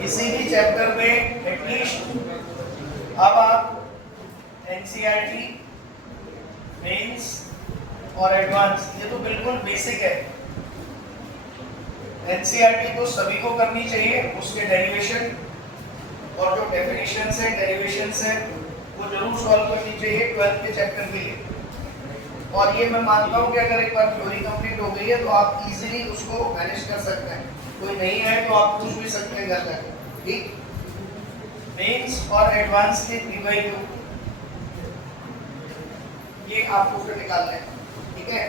किसी भी चैप्टर में एटलीस्ट अब आप एनसीईआरटी, मेंस और एडवांस, ये तो बिल्कुल बेसिक है। एनसीईआरटी तो सभी को करनी चाहिए, उसके डेरिवेशन और जो डेफिनेशंस है, डेरिवेशंस है, वो जरूर सॉल्व करनी चाहिए 12th के चैप्टर के लिए। और ये मैं मानता हूँ कि अगर एक बार थ्योरी कंप्लीट हो गई है तो आप इजीली उसको मैनेज कर सकते हैं। कोई नहीं है तो आप पूछ भी सकते हैं घर जाकर, ठीक। मेंस और एडवांस के पीवाईक्यू ये आपको फिर निकालना है, ठीक है।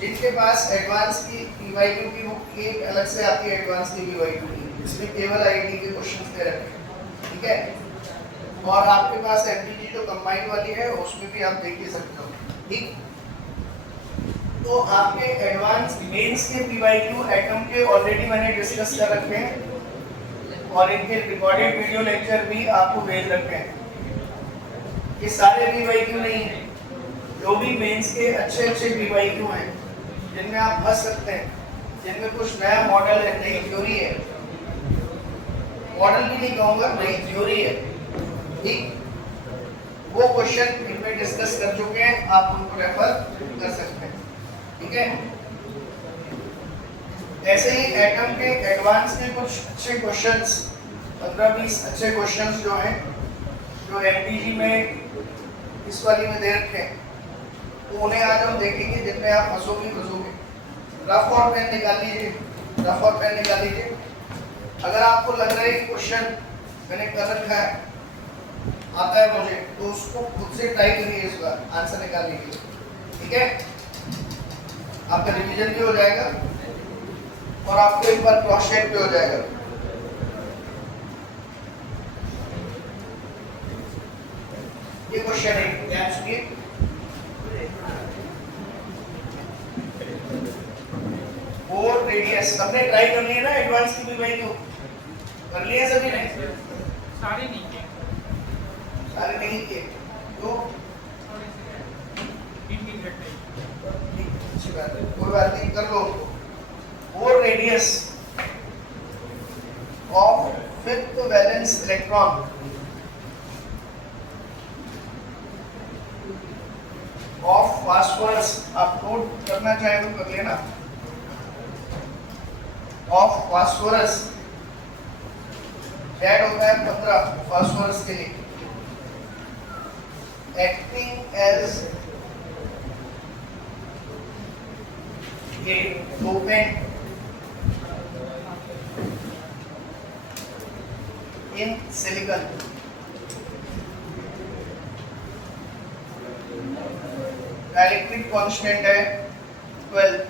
जिनके पास एडवांस की पीवाईक्यू की बुक एक अलग से आती है, एडवांस की पीवाईक्यू की, इसमें केवल आईटी के क्वेश्चंस दे रखे हैं, ठीक है। और आपके पास एमटीजी जो कंबाइंड वाली है उसमें भी आप देख ही सकते हो, ठीक। तो आपके एडवांस मेंस के पीवाईक्यू एटम के ऑलरेडी मैंने डिस्कस कर रखे हैं और इनके रिकॉर्डेड वीडियो लेक्चर भी आपको भेज रखे हैं। ये सारे पीवाईक्यू नहीं है, जो भी मेंस के अच्छे अच्छे पीवाईक्यू हैं जिनमें आप फंस सकते हैं, जिनमें कुछ नया मॉडल है, नई थ्योरी है, मॉडल भी नहीं कहूँगा, नई थ्योरी है, ठीक। वो क्वेश्चन इनमें डिस्कस कर चुके हैं, आप उनको रेफर कर सकते हैं, ठीक है। ऐसे ही एटम के एडवांस के कुछ अच्छे क्वेश्चंस, 15-20 अच्छे क्वेश्चंस जो हैं, जो एमटीजी में इस वाली में दे रखे हैं, तो उन्हें आज हम देखेंगे जिनमें आप फंसोगे। रफ और पेन निकाल लीजिए, रफ और पेन निकाल लीजिए। अगर आपको लग रहा है क्वेश्चन मैंने कर रखा है, आता है मुझे, तो उसको खुद से ट्राई करिए, इस बार आंसर निकालने के लिए, ठीक है। आपका रिवीजन भी हो जाएगा और आपको एक बार क्रॉस चेक भी हो जाएगा। ये क्वेश्चन है, ध्यान सुनिए। और रेडियस सबने ट्राई कर लिया ना, एडवांस की भी भाई तो कर लिया सभी ने? सारे नहीं किए, सारे नहीं किए तो अच्छी बात है, कोई बात नहीं, कर लो। और radius of fifth valence electron of phosphorus, आप नोट करना चाहे तो कर लेना। ऑफ फास्फोरस ऐड होता है 15 फास्फोरस के लिए, acting as a dopant in silicon. Electric constant है 12।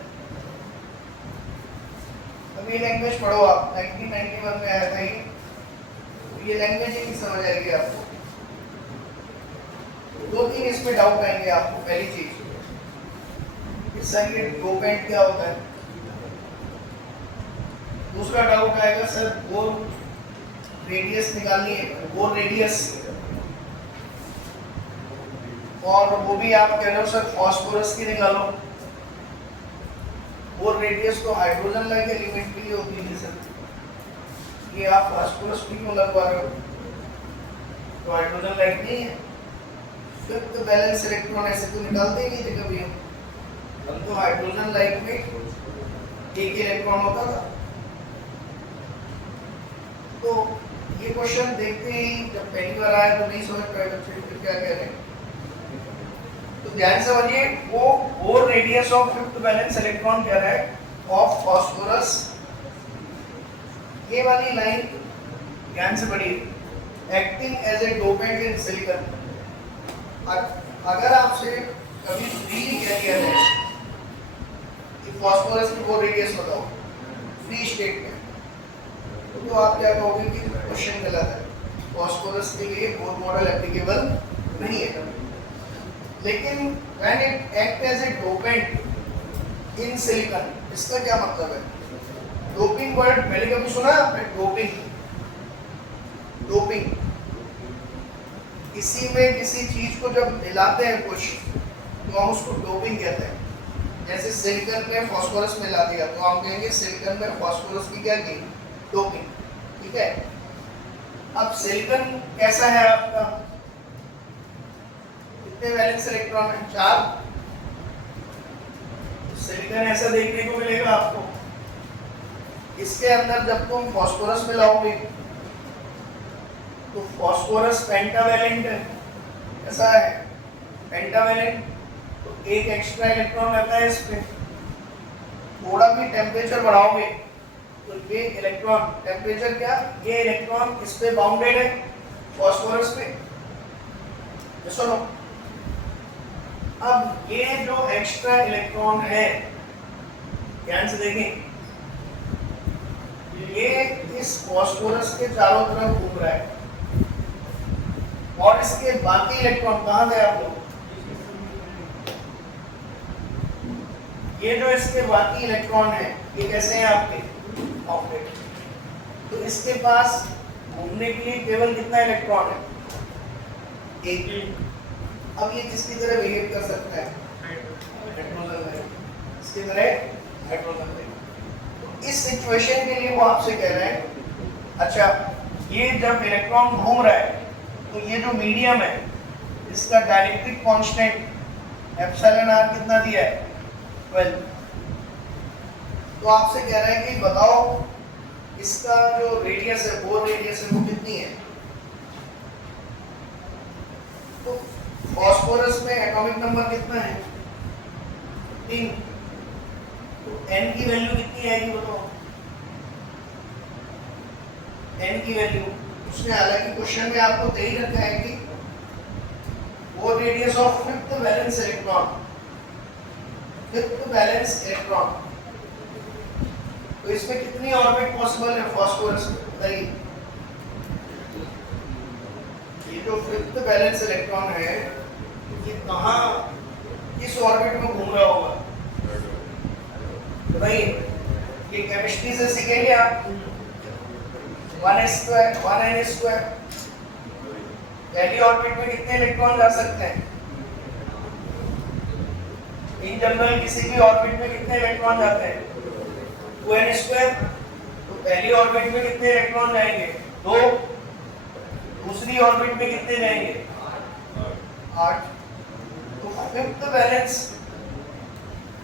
अब ये लैंग्वेज पढ़ो आप, 1991 में आया था ये लैंग्वेज ही नहीं समझ आएगी आपको। 2-3 इसमें डाउट आएंगे आपको। पहली चीज, सर ये डोपेंट क्या होता है। दूसरा डाउट आएगा, सर बोर रेडियस निकालनी है, बोर रेडियस, और वो भी आप कह रहे हो सर फास्फोरस की निकालो। बोर रेडियस तो हाइड्रोजन लाइक एलिमेंट के लिए होती है सर, ये आप फास्फोरस भी क्यों लगवा रहे हो, तो हाइड्रोजन लाइक नहीं है। फिफ्थ बैलेंस इलेक्ट्रॉन ऐसे तो निकालते ही नहीं थे कभी हम तो हाइड्रोजन लाइक में एक इलेक्ट्रॉन होता था। तो ये क्वेश्चन देखते ही जब पहली बार आया तो नहीं समझ पाए बच्चे फिर क्या कह रहे हैं। तो ध्यान से समझिए, वो bore radius of fifth balance electron कह रहा है ऑफ फास्फोरस। ये वाली लाइन ध्यान से पढ़िए, acting as a dopant in silicon. अगर आपसे कभी फ्री कह दिया जाए कि फास्फोरस की बोर रेडियस बताओ फ्री स्टेट में, तो आप क्या कहोगे कि क्वेश्चन गलत है, फास्फोरस के लिए बोर मॉडल एप्लीकेबल नहीं है। लेकिन when it act as a dopant in silicon, इसका क्या मतलब है। डोपिंग वर्ड पहले कभी सुना है आपने, डोपिंग। डोपिंग किसी में किसी चीज को जब मिलाते हैं कुछ, तो हम उसको डोपिंग कहते हैं। जैसे सिलिकॉन में फास्फोरस मिला दिया तो हम कहेंगे सिलिकॉन में फास्फोरस की क्या की, डोपिंग, ठीक है। अब सिलिकॉन कैसा है आपका, कितने वैलेंस इलेक्ट्रॉन है, 4। सिलिकॉन ऐसा देखने को मिलेगा आपको। इसके अंदर जब तुम फास्फोरस मिलाओगे तो फास्फोरस पेंटावैलेंट है, ऐसा है पेंटावैलेंट, तो एक एक्स्ट्रा इलेक्ट्रॉन रहता है इसमें। थोड़ा भी टेम्परेचर बढ़ाओगे तो ये इलेक्ट्रॉन, टेम्परेचर क्या, ये इलेक्ट्रॉन इस पे बाउंडेड है फास्फोरस पे, सुनो। अब ये जो एक्स्ट्रा इलेक्ट्रॉन है, ध्यान से देखें, ये इस फास्फोरस के चारों तरफ घूम रहा है और इसके बाकी इलेक्ट्रॉन कहां गए आप लोग, ये जो इसके बाकी इलेक्ट्रॉन है ये कैसे हैं आपके, ऑक्टेट। तो इसके पास घूमने के लिए केवल कितना इलेक्ट्रॉन है, एक। अब ये किसकी तरह बिहेव कर सकता है, हाइड्रोजन है, इसकी तरह हाइड्रोजन है। तो इस सिचुएशन के लिए वो आपसे कह रहे हैं, अच्छा ये जब इलेक्ट्रॉन घूम रहा है तो ये जो मीडियम है इसका डाइलेक्ट्रिक कांस्टेंट एप्सिलॉन आर कितना दिया है, 12। तो आपसे कह रहा है कि बताओ इसका जो रेडियस है, बोर रेडियस है, वो कितनी है। तो फास्फोरस में एटॉमिक नंबर कितना है, 3। तो n की वैल्यू कितनी आएगी बताओ, n की वैल्यू, उसने हालांकि क्वेश्चन में आपको दे ही रखा है कि bore radius of fifth valence electron, fifth valence electron, तो इसमें कितनी ऑर्बिट पॉसिबल है फास्फोरस में, बताइए। ये जो फिफ्थ वैलेंस इलेक्ट्रॉन है ये कहां, किस ऑर्बिट में घूम रहा होगा, बताइए। ये केमिस्ट्री से सीखेंगे आप, 1s2 1n2, पहली ऑर्बिट में कितने इलेक्ट्रॉन जा सकते हैं, इन जनरल किसी भी ऑर्बिट में कितने इलेक्ट्रॉन जाते हैं, 2n2। तो पहली ऑर्बिट में कितने इलेक्ट्रॉन जाएंगे, 2। दूसरी ऑर्बिट में कितने जाएंगे, 8। तो फिफ्थ वैलेंस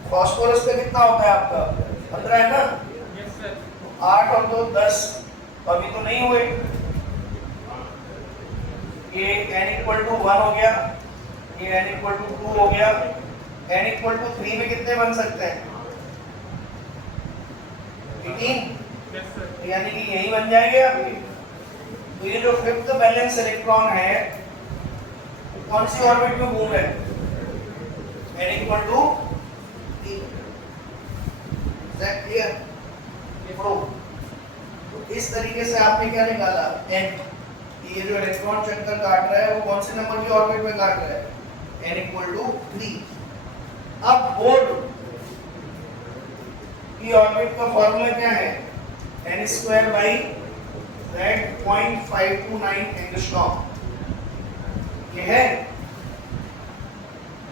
फास्फोरस पे कितना होता है आपका, 15 है ना, 8 और 2 10, तो अभी तो नहीं हुए। ये n=1 हो गया, ये n=2 हो गया, n=3 में कितने बन सकते हैं, 18, यानी कि यही बन जाएंगे आपके। तो ये जो फिफ्थ वैलेंस इलेक्ट्रॉन है कौन सी ऑर्बिट में घूम रहे हैं, n=3। क्लियर, ये प्रूव। तो इस तरीके से आपने क्या निकाला, n, ये जो इलेक्ट्रॉन चक्कर काट रहा है वो कौन से नंबर की ऑर्बिट में काट रहा है, n=3। अब बोर की ऑर्बिट का फॉर्मूला क्या है, n²/z.529 एंगस्ट्रॉम, ये है।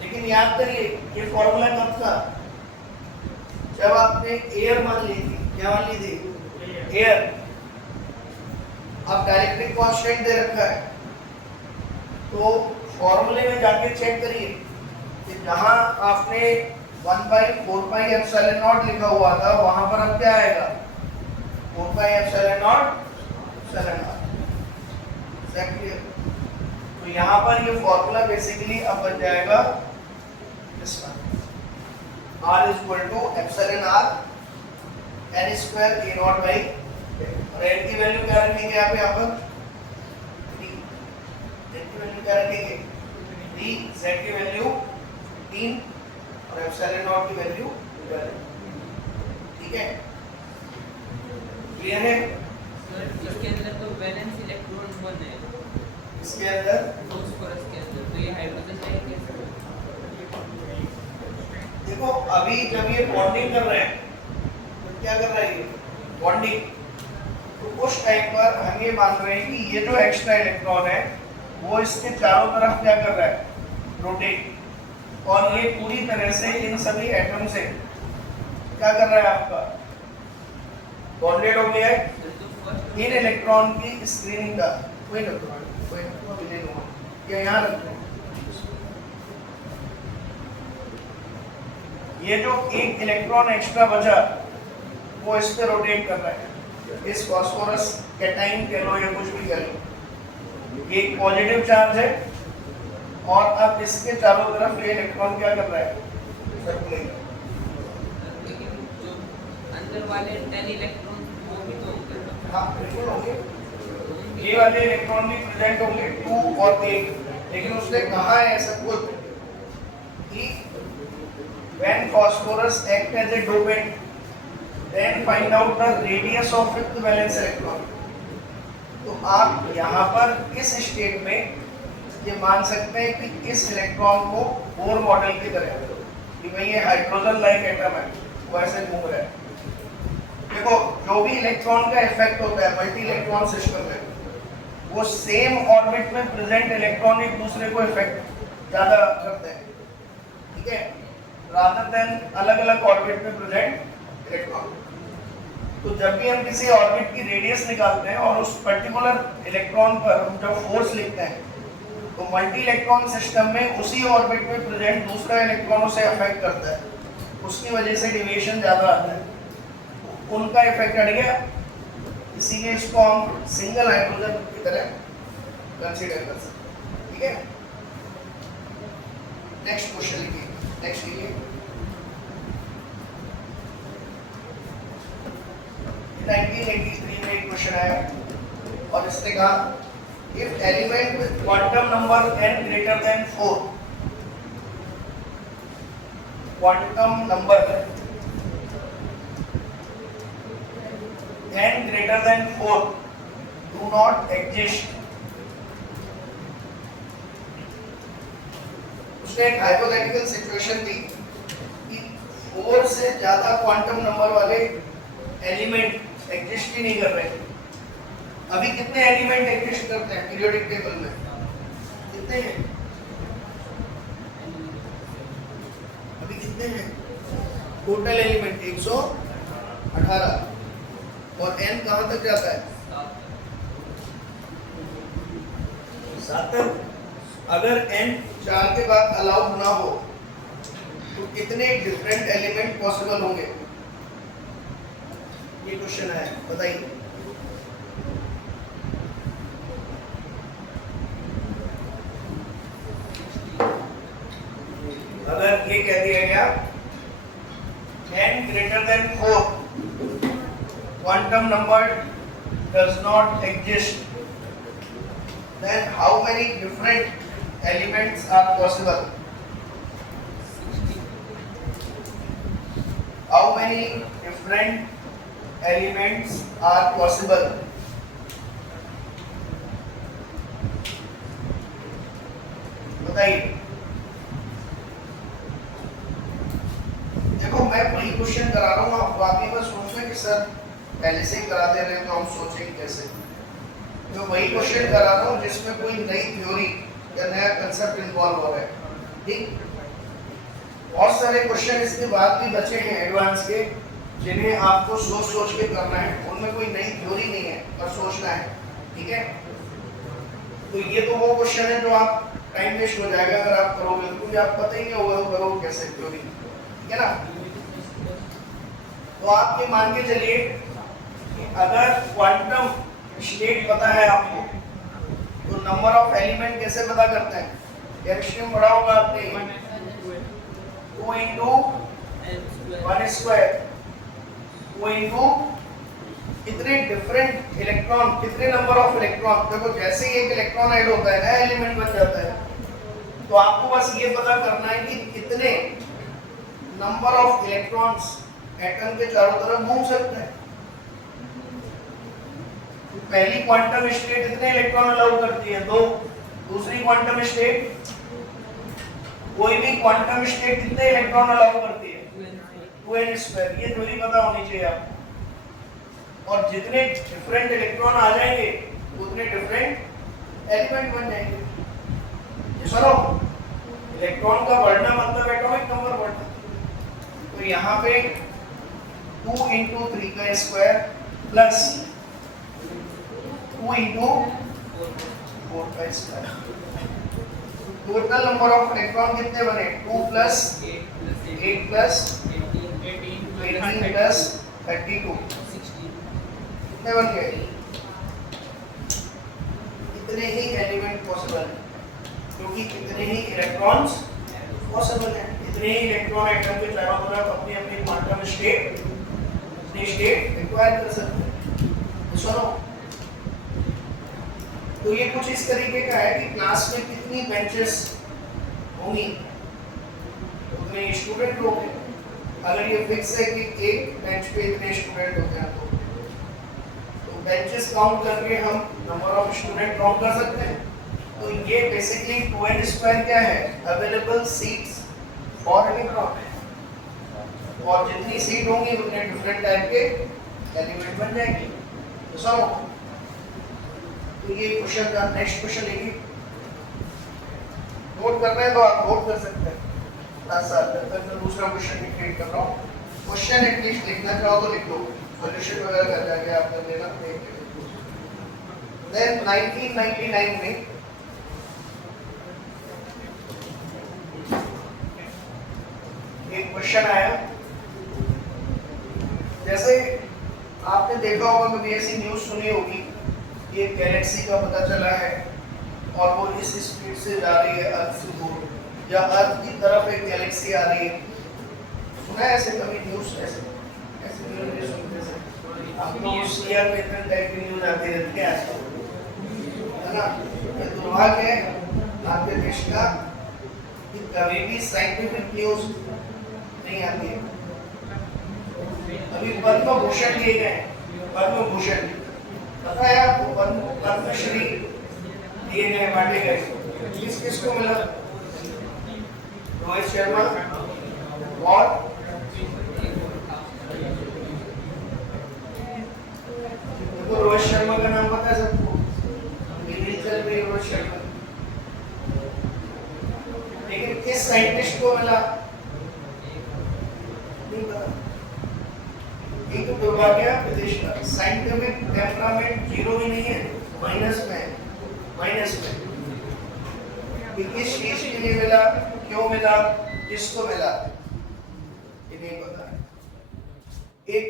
लेकिन याद करिए ये फॉर्मूला कब था, जब आपने एयर मान ली थी, क्या मान ली थी, एयर। अब डाइलेक्ट्रिक कांस्टेंट दे रखा है तो फॉर्मूले में जाके चेक करिए कि जहां आपने 1/4πε0 लिखा हुआ था वहां पर अब क्या आएगा, 4πε0 एग्जैक्टली। तो यहाँ पर ये फॉर्मूला बेसिकली अब बन जाएगा this one, R = εr n² a0/, और n की वैल्यू क्या रखेंगे आप यहाँ पर, n की वैल्यू क्या रखेंगे, 3, z की वैल्यू 3 और ε0 की वैल्यू 12। ठीक है, क्लियर है। इसके अंदर तो वैलेंस इलेक्ट्रॉन 1 है, इसके अंदर फास्फोरस के अंदर, तो ये हाइड्रोजन है कैसे, देखो अभी जब ये बॉन्डिंग कर रहे हैं तो क्या कर रहा है, ये बॉन्डिंग। तो उस टाइम पर हम ये मान रहे हैं कि ये जो एक्स्ट्रा इलेक्ट्रॉन है वो इसके चारों तरफ क्या कर रहा है, रोटेट, और ये पूरी तरह से इन सभी एटम से क्या कर रहा है, आपका बॉन्डेड हो गया है। तो इन इलेक्ट्रॉन की स्क्रीनिंग का कोई ना ले लूँगा या यहाँ रख लूँ। ये जो एक इलेक्ट्रॉन एक्स्ट्रा बचा वो इस पे रोटेट कर रहा है, इस फास्फोरस कैटाइन कह लो या कुछ भी कह लो। ये एक पॉजिटिव चार्ज है और अब इसके चारों तरफ ये इलेक्ट्रॉन क्या कर रहा है, सर्कुलेट। लेकिन जो अंदर वाले 10 इलेक्ट्रॉन वो भी तो होंगे। हाँ बिल्कुल होंगे, ये वाले इलेक्ट्रॉन भी प्रेजेंट होंगे 2 और 8, लेकिन उसने कहा है ऐसा कुछ कि when phosphorus act as a dopant then find out the radius of fifth valence electron। तो आप यहाँ पर इस स्टेट में ये मान सकते हैं कि इस इलेक्ट्रॉन को बोर मॉडल की तरह कि भाई ये हाइड्रोजन लाइक एटम है वो ऐसे घूम रहा है। देखो जो भी इलेक्ट्रॉन का इफेक्ट होता है मल्टी इलेक्ट्रॉन सिस्टम में, वो सेम ऑर्बिट में प्रेजेंट इलेक्ट्रॉन एक दूसरे को इफेक्ट ज्यादा करते हैं, ठीक है, रादर देन अलग अलग ऑर्बिट में प्रेजेंट इलेक्ट्रॉन। तो जब भी हम किसी ऑर्बिट की रेडियस निकालते हैं और उस पर्टिकुलर इलेक्ट्रॉन पर हम जब फोर्स लिखते हैं तो मल्टी इलेक्ट्रॉन सिस्टम में उसी ऑर्बिट में प्रेजेंट दूसरा इलेक्ट्रॉन उसे अफेक्ट करता है, उसकी वजह से डिविएशन ज्यादा आता है, उनका इफेक्ट हट गया, इसीलिए इसको हम सिंगल हाइड्रोजन की तरह कंसीडर कर सकते हैं, ठीक है। नेक्स्ट क्वेश्चन लिखिए, नेक्स्ट लिखिए 1983 में एक क्वेश्चन आया और इसने कहा if element with quantum number n greater than 4, quantum number n greater than 4 do not exist। उसने एक हाइपोथेटिकल सिचुएशन दी कि 4 से ज्यादा क्वांटम नंबर वाले एलिमेंट एग्जिस्ट ही नहीं कर रहे। अभी कितने एलिमेंट एग्जिस्ट करते हैं पीरियोडिक टेबल में, कितने हैं अभी, कितने हैं टोटल एलिमेंट 118, और n कहां तक जाता है 7 तक। अगर n 4 के बाद अलाउड ना हो तो कितने डिफरेंट एलिमेंट पॉसिबल होंगे, ये क्वेश्चन है, बताइए। अगर ये कह दिया गया n greater than 4 quantum number does not exist, then how many different elements are possible? How many different elements are possible? बताइए। देखो मैं वही क्वेश्चन करा रहा हूँ, आप वाकई में सोच रहे कि सर पहले से ही करा दे रहे हैं तो हम सोचेंगे कैसे। मैं वही क्वेश्चन करा रहा हूँ जिसमें कोई नई थ्योरी या नया कंसेप्ट इन्वॉल्व हो रहा है, ठीक। बहुत सारे क्वेश्चन इसके बाद भी बचे हैं एडवांस के, जिन्हें आपको सोच सोच के करना है, उनमें कोई नई थ्योरी नहीं है पर सोचना है, ठीक है। तो ये तो वो क्वेश्चन है जो आप टाइम वेस्ट हो जाएगा अगर आप करोगे, क्योंकि आप पता ही नहीं होगा तो करोगे कैसे थ्योरी, ठीक है ना। तो आप ये मान के चलिए कि अगर क्वांटम स्टेट पता है आपको तो नंबर ऑफ एलिमेंट कैसे पता करते हैं, केमिस्ट्री पढ़ा होगा आपने 2 into 1 square, 2 into कितने डिफरेंट इलेक्ट्रॉन, कितने नंबर ऑफ इलेक्ट्रॉन। देखो जैसे ही एक इलेक्ट्रॉन ऐड होता है नया एलिमेंट बन जाता है, तो आपको बस ये पता करना है कि कितने नंबर ऑफ इलेक्ट्रॉन्स एटम के चारों तरफ घूम सकते हैं। पहली क्वांटम स्टेट कितने इलेक्ट्रॉन अलाउ करती है, 2। दूसरी क्वांटम स्टेट, कोई भी क्वांटम स्टेट कितने इलेक्ट्रॉन अलाउ करती है, 2n स्क्वायर। ये थ्योरी पता होनी चाहिए आपको। और जितने डिफरेंट इलेक्ट्रॉन आ जाएंगे उतने डिफरेंट एलिमेंट बन जाएंगे। सुनो, इलेक्ट्रॉन का बढ़ना मतलब एटॉमिक नंबर बढ़ना। तो यहाँ पे 2 into 3 का square plus 2 into 4 pi square। Total number of electron कितने बने? 2 प्लस 8 प्लस 18 प्लस 32 कितने बन गए? इतने ही एलिमेंट पॉसिबल है, क्योंकि इतने ही इलेक्ट्रॉन्स पॉसिबल है। इतने ही इलेक्ट्रॉन एटम के चारों तरफ अपनी अपनी क्वांटम स्टेट रिक्वायर कर सकते हैं। सुनो, तो ये कुछ इस तरीके का है कि क्लास में कितनी बेंचेस होंगी उतने स्टूडेंट होंगे। अगर ये फिक्स है कि एक बेंच पे इतने स्टूडेंट होते हैं तो बेंचेस काउंट करके हम नंबर ऑफ स्टूडेंट काउंट कर सकते हैं। तो ये बेसिकली 2n स्क्वायर क्या है? अवेलेबल सीट्स फॉर इलेक्ट्रॉन, और जितनी सीट होंगी उतने डिफरेंट टाइप के एलिमेंट बन जाएंगे। तो समझो, तो ये क्वेश्चन का नेक्स्ट क्वेश्चन लेंगे। नोट करना है तो आप नोट कर सकते हैं साथ साथ। जब तक मैं दूसरा क्वेश्चन क्रिएट कर रहा हूँ, क्वेश्चन एटलीस्ट लिखना चाहो तो लिख लो, सॉल्यूशन वगैरह कर जाके आप कर लेना। देन 1999 में एक क्वेश्चन आया। जैसे आपने देखा होगा, कभी ऐसी न्यूज़ सुनी होगी, एक गैलेक्सी का पता चला है और वो इस स्पीड से जा रही है अर्थ से दूर, या अर्थ की तरफ एक गैलेक्सी आ रही है। सुना है ऐसे कभी न्यूज़? ऐसे न्यूज़ नहीं सुनते से आपको सीआर में इतने टाइप की न्यूज़ आती रहती है आजकल, है ना? ये दुर्भाग्य है आपके देश का कि कभी भी साइंटिफिक न्यूज़ नहीं आती है। अभी पद्म भूषण दिए गए, पद्म भूषण पता है आपको? पद्मश्री दिए गए, बांटे गए। किस किस को मिला? रोहित शर्मा और देखो, रोहित शर्मा का नाम पता है सबको? इंडिविजुअल में रोहित शर्मा, लेकिन किस साइंटिस्ट को मिला नहीं पता। एक तो दुर्भाग्य प्रदेश का साइंटिफिक टेम्परामेंट जीरो ही नहीं है, माइनस में है, माइनस में। किस चीज के लिए मिला, क्यों मिला, किसको मिला, ये नहीं पता है। एक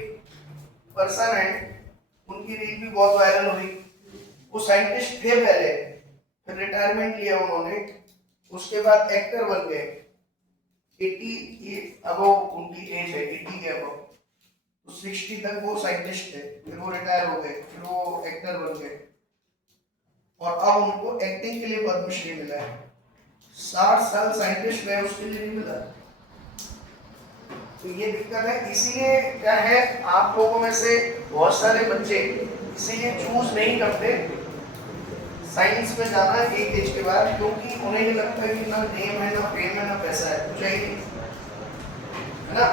पर्सन है, उनकी रील भी बहुत वायरल हुई। वो साइंटिस्ट थे पहले, फिर रिटायरमेंट लिया उन्होंने, उसके बाद एक्टर बन गए। 80 अब उनकी एज है 80 के अब, तो 60 तक वो साइंटिस्ट थे, फिर वो रिटायर हो गए, फिर वो एक्टर बन गए, और अब उनको एक्टिंग के लिए पद्मश्री मिला है। 60 साल साइंटिस्ट रहे, उसके लिए नहीं मिला। तो ये दिक्कत है। इसीलिए क्या है, आप लोगों में से बहुत सारे बच्चे इसीलिए चूज नहीं करते साइंस में जाना एक एज के बाद, क्योंकि उन्हें ये लगता है कि ना नेम है, ना फेम है, ना पैसा है, कुछ है ही, है ना?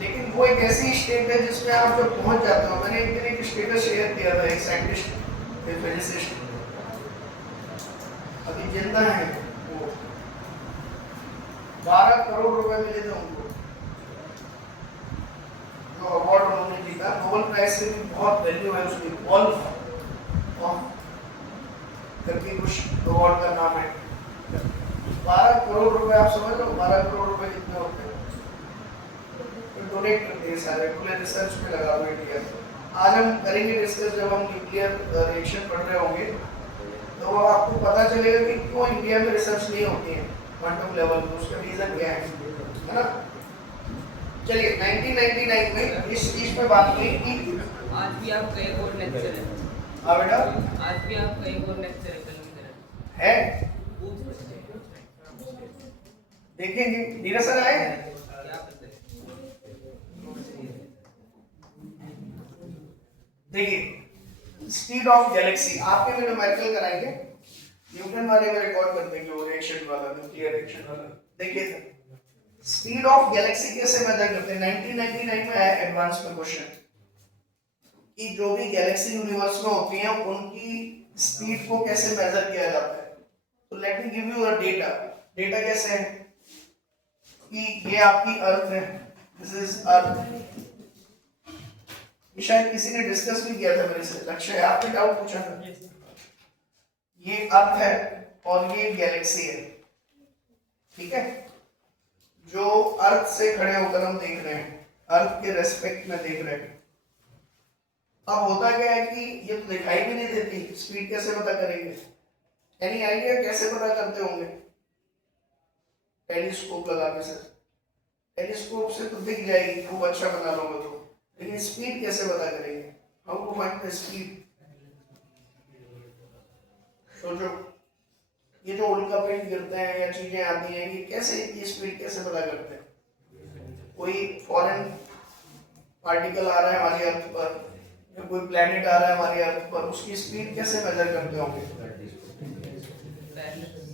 लेकिन वो एक ऐसी स्टेट है जिसमें आप जब पहुंच जाते हो। मैंने एक दिन एक स्टेटस शेयर किया था, एक साइंटिस्ट, एक फिजिसिस्ट, अभी जिंदा है वो, 12 करोड़ रुपए मिले थे उनको, जो अवार्ड उन्होंने जीता। नोबेल प्राइज से भी बहुत वैल्यू है उसकी, वॉल्फ करके कुछ अवार्ड का नाम है। 12 करोड़ रुपए, आप समझ लो 12 करोड़ रुपए कितने होते हैं। डोनेट करते हैं सारे, पूरे रिसर्च में लगा हुए इंडिया। आज हम करेंगे डिस्कस, जब हम न्यूक्लियर रिएक्शन पढ़ रहे होंगे तो आपको पता चलेगा कि क्यों इंडिया में रिसर्च नहीं होती है क्वांटम लेवल पे, उसका रीजन क्या है ना? चलिए 1999 में इस चीज पे बात हुई कि आज भी आपका एक और लेक्चर है। हाँ बेटा, आज भी आपका एक और लेक्चर है, कल की तरह है, देखेंगे। नीरज सर आए हैं? देखिए, स्पीड ऑफ गैलेक्सी आपके में न्यूमेरिकल कराएंगे, न्यूटन वाले में रिकॉर्ड कर देंगे, वो रिएक्शन वाला, न्यूक्लियर रिएक्शन वाला। देखिए स्पीड ऑफ गैलेक्सी कैसे मेजर करते हैं। 1999 में आया एडवांस में क्वेश्चन कि जो भी गैलेक्सी यूनिवर्स में होती हैं उनकी स्पीड को कैसे मेजर किया जाता है। तो let me give you a data. Data कैसे है कि ये आपकी अर्थ है, दिस इज अर्थ, ये शायद किसी ने डिस्कस भी किया था मेरे से, लक्ष्य है आपने डाउट पूछा था। ये अर्थ है और ये गैलेक्सी है, ठीक है। जो अर्थ से खड़े होकर हम देख रहे हैं, अर्थ के रेस्पेक्ट में देख रहे हैं। अब होता क्या है कि ये तो दिखाई भी नहीं देती, स्पीड कैसे पता करेंगे? एनी आइडिया कैसे पता करते होंगे? टेलीस्कोप लगा के सर, टेलीस्कोप से तो दिख जाएगी, खूब अच्छा बना लोगे तो, लेकिन स्पीड कैसे पता करेंगे? How to find the speed? सोचो, ये जो उल्का पिंड गिरते हैं या चीजें आती हैं, ये कैसे, ये स्पीड कैसे पता करते हैं? कोई फॉरेन पार्टिकल आ रहा है हमारी अर्थ पर, या कोई प्लेनेट आ रहा है हमारी अर्थ पर, उसकी स्पीड कैसे मेजर करते होंगे?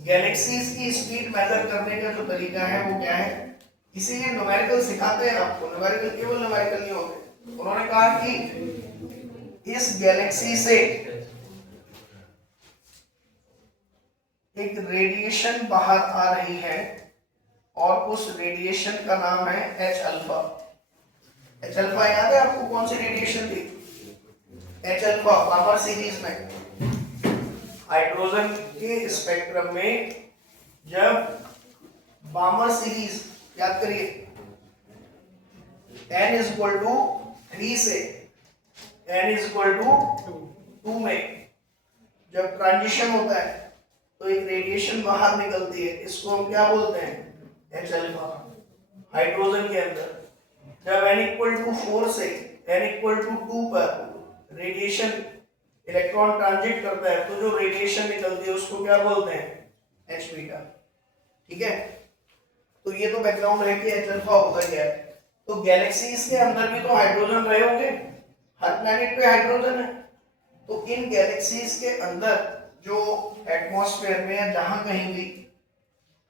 गैलेक्सीज की स्पीड मेजर करने का जो तरीका है वो क्या है? इसीलिए न्यूमेरिकल सिखाते हैं आपको। न्यूमेरिकल केवल न्यूमेरिकल नहीं होते। उन्होंने कहा कि इस गैलेक्सी से एक रेडिएशन बाहर आ रही है और उस रेडिएशन का नाम है एच अल्फा। एच अल्फा याद है आपको कौन सी रेडिएशन थी? एच अल्फा बामर सीरीज में, हाइड्रोजन के स्पेक्ट्रम में जब बामर सीरीज, याद करिए, n इज इक्वल टू 3 से n इज इक्वल टू 2 में जब ट्रांजिशन होता है तो एक रेडिएशन बाहर निकलती है, इसको हम क्या बोलते हैं? H alpha. हाइड्रोजन के अंदर जब n इक्वल टू 4 से n इक्वल टू 2 पर रेडिएशन, इलेक्ट्रॉन ट्रांजिट करता है, तो जो रेडिएशन निकलती है उसको क्या बोलते हैं? H beta. ठीक है, तो ये तो बैकग्राउंड है कि एच अल्फा होता क्या है। तो गैलेक्सीज के अंदर भी तो हाइड्रोजन रहे होंगे, हर प्लैनेट पे हाइड्रोजन है। तो इन गैलेक्सीज के अंदर जो एटमॉस्फेयर में या जहां कहीं भी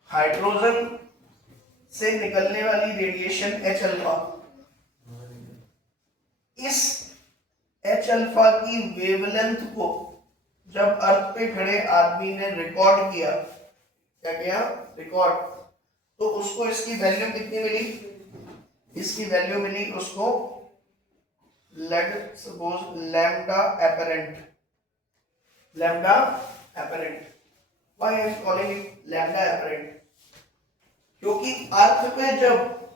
हाइड्रोजन से निकलने वाली रेडिएशन एच अल्फा, इस एच अल्फा की वेवलेंथ को जब अर्थ पे खड़े आदमी ने रिकॉर्ड किया, क्या किया? रिकॉर्ड, तो उसको इसकी वैल्यू कितनी मिली? इसकी वैल्यू मिली उसको, let suppose lambda apparent. Lambda apparent, why I am calling it lambda apparent? क्योंकि अर्थ पे जब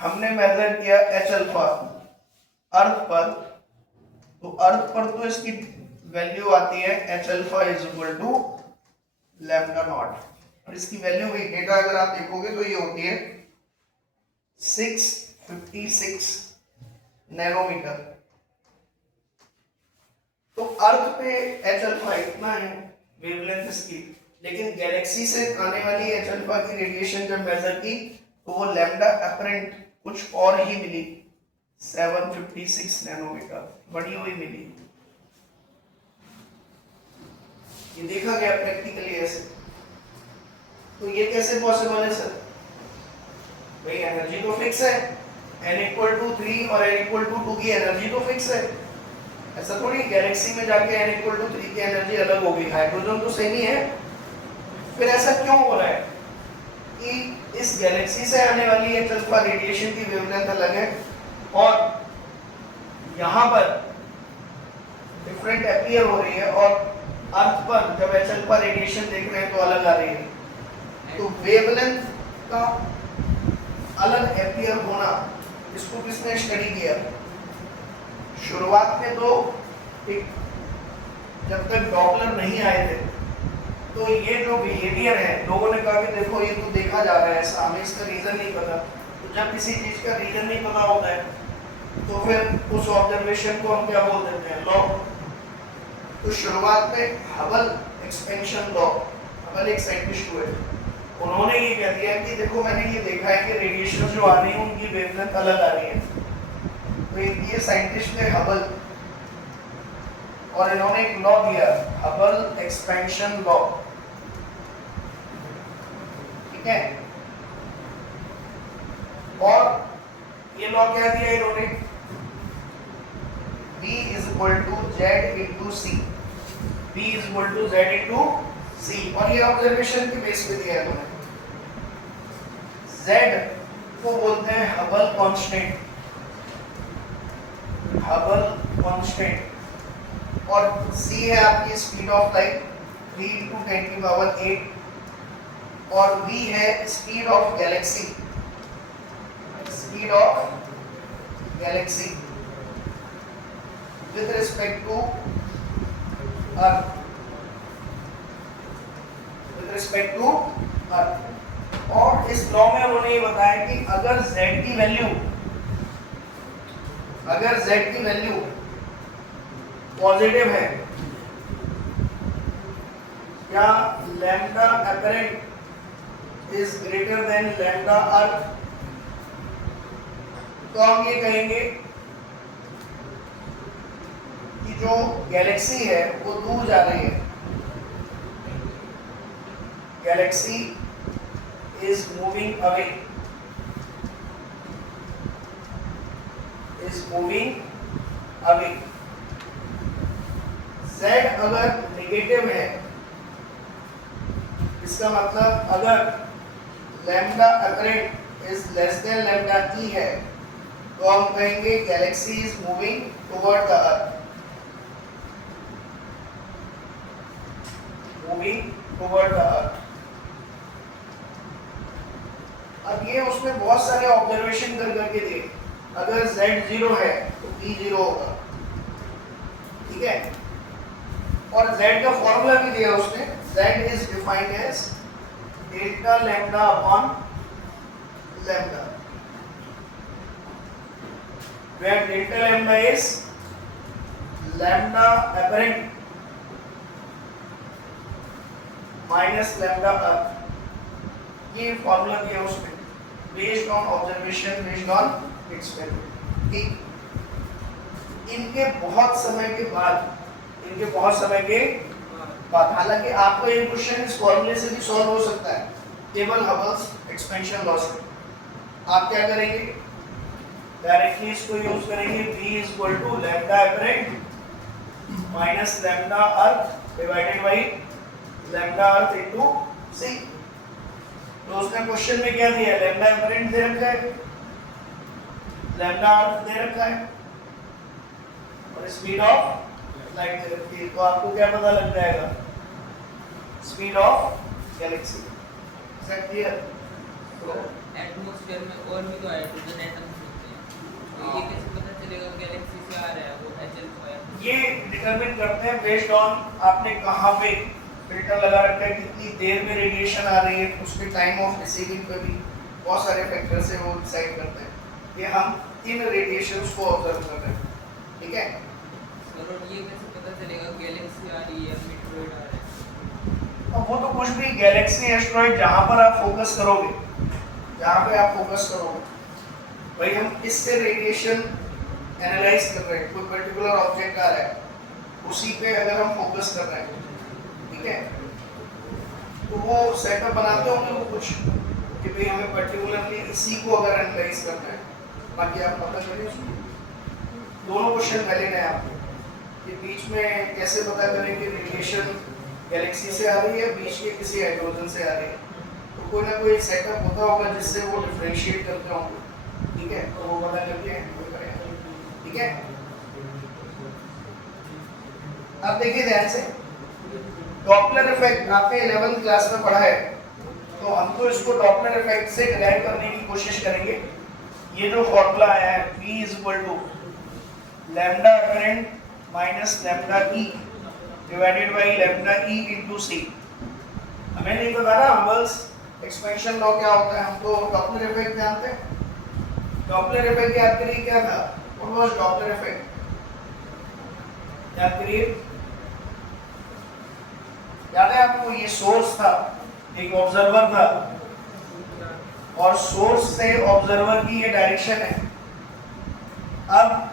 हमने मेजर किया एच अल्फा अर्थ पर, तो अर्थ पर तो इसकी वैल्यू आती है h alpha is equal to lambda naught, और इसकी वैल्यू भी डेटा अगर आप देखोगे तो ये होती है 656 नैनोमीटर। तो अर्थ पे एच अल्फा इतना है वेवलेंथ इसकी, लेकिन गैलेक्सी से आने वाली एच अल्फा की रेडिएशन जब मेजर की तो वो लैम्डा एपरेंट कुछ और ही मिली, 756 नैनोमीटर, बड़ी हुई मिली। ये देखा गया प्रैक्टिकली ऐसे। तो ये कैसे पॉसिबल है सर? भाई एनर्जी तो फिक्स है, n इक्वल टू 3 और n इक्वल टू 2 की एनर्जी तो फिक्स है। ऐसा थोड़ी गैलेक्सी में जाके n इक्वल टू 3 की एनर्जी अलग होगी, हाइड्रोजन तो सेम ही है। फिर ऐसा क्यों हो रहा है कि इस गैलेक्सी से आने वाली एच अल्फा रेडिएशन की वेवलेंथ अलग है और यहाँ पर डिफरेंट अपीयर हो रही है, और अर्थ पर जब एच अल्फा रेडिएशन देख रहे हैं तो अलग आ रही है? तो वेवलेंथ का अलग अपीयर होना, इसको किसने स्टडी किया? शुरुआत में तो जब तक डॉपलर नहीं आए थे तो ये जो बिहेवियर है, लोगों ने कहा कि देखो ये तो देखा जा रहा है ऐसा, हमें इसका रीजन नहीं पता। तो जब किसी चीज का रीजन नहीं पता होता है तो फिर उस ऑब्जर्वेशन को हम क्या बोल देते हैं? लॉ। तो शुरुआत में हबल एक्सपेंशन लॉ, हबल एक साइंटिस्ट हुए, उन्होंने ये कह दिया कि देखो मैंने ये देखा है कि रेडिएशन जो आ रही है उनकी वेवलेंथ अलग आ रही है। तो ये साइंटिस्ट थे हबल, और इन्होंने एक लॉ दिया, हबल एक्सपेंशन लॉ। ठीक है, और ये लॉ क्या दिया इन्होंने? B is equal to Z into C, B is equal to Z into C, और ये ऑब्जर्वेशन के बेस पे दिया है इन्होंने। Z को बोलते हैं हबल कांस्टेंट। हबल कांस्टेंट, और c है आपकी स्पीड ऑफ लाइट 3 × 10⁸, और v है speed of galaxy with respect to earth और इस लॉ में उन्होंने ये बताया कि अगर z की वैल्यू पॉजिटिव है या lambda apparent is greater than lambda earth, तो हम ये कहेंगे कि जो गैलेक्सी है वो दूर जा रही है, galaxy is moving away, z अगर नेगेटिव है, इसका मतलब अगर lambda apparent is less than lambda E है, तो हम कहेंगे galaxy is moving toward the earth, अब ये उसमें बहुत सारे ऑब्जर्वेशन करके दिए। अगर z 0 है तो p 0 होगा, ठीक है, और z का फॉर्मूला भी दिया उसने, z is defined as delta lambda upon lambda, where delta lambda is lambda apparent minus lambda earth, ये फॉर्मूला दिया उसमें based on observation, based on experiment. ठीक, इनके बहुत समय के बाद हालांकि आपको ये क्वेश्चन इस फॉर्मूले से भी सॉल्व हो सकता है, केवल हबल्स एक्सपेंशन लॉ से। आप क्या करेंगे, डायरेक्टली इसको यूज करेंगे, v equal to lambda apparent minus lambda earth divided by lambda earth into c। तो उसने क्वेश्चन में क्या दिया, लैम्डा अपरेंट दे रखा है, लैम्डा अर्थ दे रखा है, और स्पीड ऑफ लाइट दे रखी है। तो आपको क्या पता लग जाएगा, speed of Galaxy. Is that clear? तो एटमॉस्फेयर में और भी तो हाइड्रोजन एटम्स होते हैं, तो ये कैसे पता चलेगा गैलेक्सी से आ रहा है वो HL2 है? ये डिटरमिन करते हैं बेस्ड ऑन आपने कहाँ पे फिल्टर लगा रखा है, कितनी देर में रेडिएशन आ रही है, उसके टाइम ऑफ रिसीविंग पे भी बहुत सारे फैक्टर से वो डिसाइड करते हैं। ये हम इन रेडिएशंस को ऑब्जर्व कर रहे हैं, ठीक है। सर और ये कैसे पता चलेगा गैलेक्सी आ रही है मीटरॉइड आ रहा है? अब वो तो कुछ भी गैलेक्सी एस्ट्रॉइड जहाँ पर आप फोकस करोगे, भाई हम इससे रेडिएशन एनालाइज कर रहे हैं, कोई पर्टिकुलर ऑब्जेक्ट आ रहा है, उसी पे अगर हम फोकस कर रहे हैं, ठीक है, तो वो सेटअप बनाते होंगे वो कुछ कि भाई हमें पर्टिकुलरली इसी को अगर एनालाइज करना है। बाकी आप पता करिए उसको। दोनों क्वेश्चन वैलिड है आपको कि बीच में कैसे पता करें कि रेडिएशन गैलेक्सी से आ रही है, बीच के किसी हाइड्रोजन से आ रही है, तो कोई ना कोई सेटअप होता होगा जिससे वो डिफरेंशिएट करते होंगे, ठीक है, तो वो पता करके वो करेंगे, ठीक है। अब देखिए ध्यान से, डॉपलर इफेक्ट आपने 11th क्लास में पढ़ा है, तो हम तो इसको डॉपलर इफेक्ट से डिराइव करने की कोशिश करेंगे। ये जो फॉर्मूला आया है v equal to lambda apparent minus lambda e divided by lambda e into c। हमें नहीं पता ना हबल्स एक्सपेंशन लॉ क्या होता है, हम तो डॉपलर इफेक्ट जानते हैं। डॉपलर इफेक्ट याद करिए क्या था, व्हाट वाज डॉपलर इफेक्ट, याद करिए, याद है आपको? ये सोर्स था, एक ऑब्जर्वर था, और सोर्स से ऑब्जर्वर की ये डायरेक्शन है। अब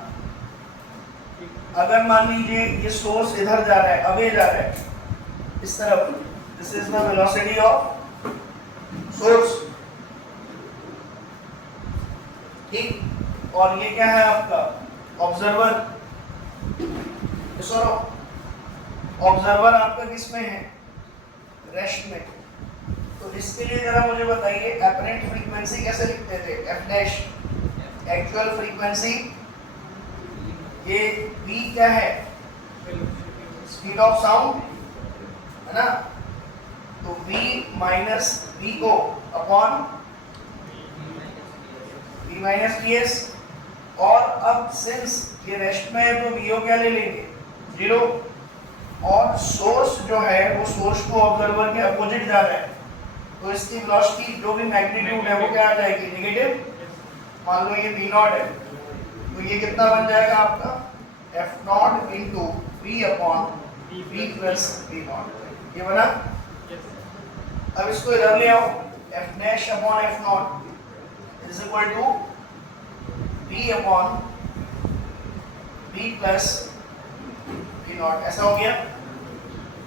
अगर मान लीजिए ये सोर्स इधर जा रहा है, अवे जा रहा है इस तरफ, this is the velocity of source, ठीक, और ये क्या है आपका ऑब्जर्वर। सुनो, ऑब्जर्वर आपका किस में है, रेस्ट में। तो इसके लिए जरा मुझे बताइए एपरेंट फ्रीक्वेंसी कैसे लिखते थे, f डैश, एक्चुअल फ्रीक्वेंसी ये v क्या है, स्पीड ऑफ साउंड है ना, तो v माइनस v को अपॉन v माइनस ds, और अब सिंस ये रेस्ट में है तो vo क्या ले लेंगे, 0, और सोर्स जो है वो सोर्स को ऑब्जर्वर के अपोजिट जा रहा है, तो इसकी वेलोसिटी जो भी मैग्नीट्यूड है वो क्या आ जाएगी, नेगेटिव। मान लो ये v नॉट है, तो ये कितना बन जाएगा आपका f naught into v upon v plus v naught, ये बना। अब इसको इधर ले आओ, f dash upon f naught is equal to v upon v plus v naught, ऐसा हो गया।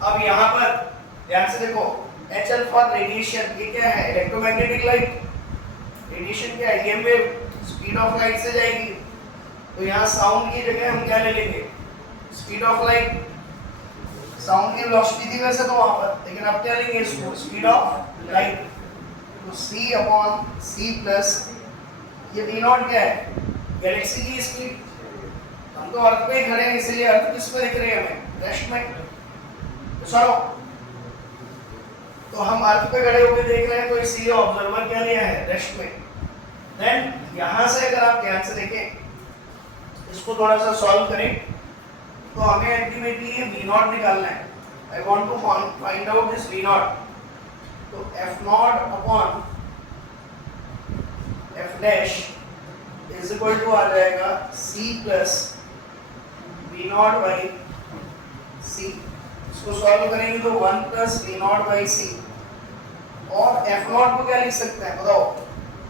अब यहाँ पर ध्यान से देखो, h अल्फा रेडिएशन, ये क्या है, इलेक्ट्रोमैग्नेटिक लाइट, रेडिएशन क्या है, ये वेव स्पीड ऑफ लाइट से जाएगी, तो यहाँ साउंड की जगह हम क्या ले लेंगे, स्पीड ऑफ लाइट। साउंड की वेलोसिटी थी वैसे तो वहां पर, लेकिन अब क्या लेंगे इसको, स्पीड ऑफ लाइट, तो c अपॉन c प्लस ये v नॉट क्या है, गैलेक्सी की स्पीड। हम तो अर्थ पे ही खड़े हैं, इसलिए अर्थ किस पे दिख रही है हमें, रेस्ट में। तो सुनो, तो हम अर्थ पे खड़े होकर देख रहे हैं, तो इसीलिए ऑब्जर्वर क्या लिया है, रेस्ट में। देन यहां से अगर आप ध्यान से देखें, इसको थोड़ा सा सॉल्व करें, तो हमें अल्टीमेटली ये v नॉट निकालना है। I want to find out this v not, तो f not upon f dash is equal to आ जाएगा c plus v not by c। इसको सॉल्व करेंगे तो 1 plus v not by c, और f नॉट को क्या लिख सकते हैं बताओ,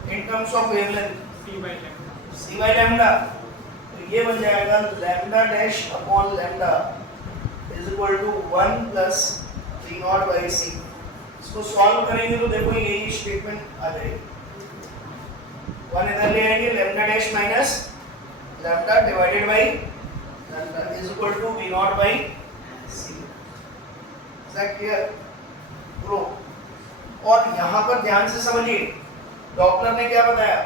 in terms of wavelength c by lambda, तो ये बन जाएगा lambda dash upon lambda is equal to 1 plus v not by c। इसको सॉल्व करेंगे तो देखो यही स्टेटमेंट आ जाएगी, 1 इधर ले आएंगे, lambda dash minus lambda divided by lambda is equal to v not by c। Is that clear bro? और यहां पर ध्यान से समझिए, डॉक्टर ने क्या बताया,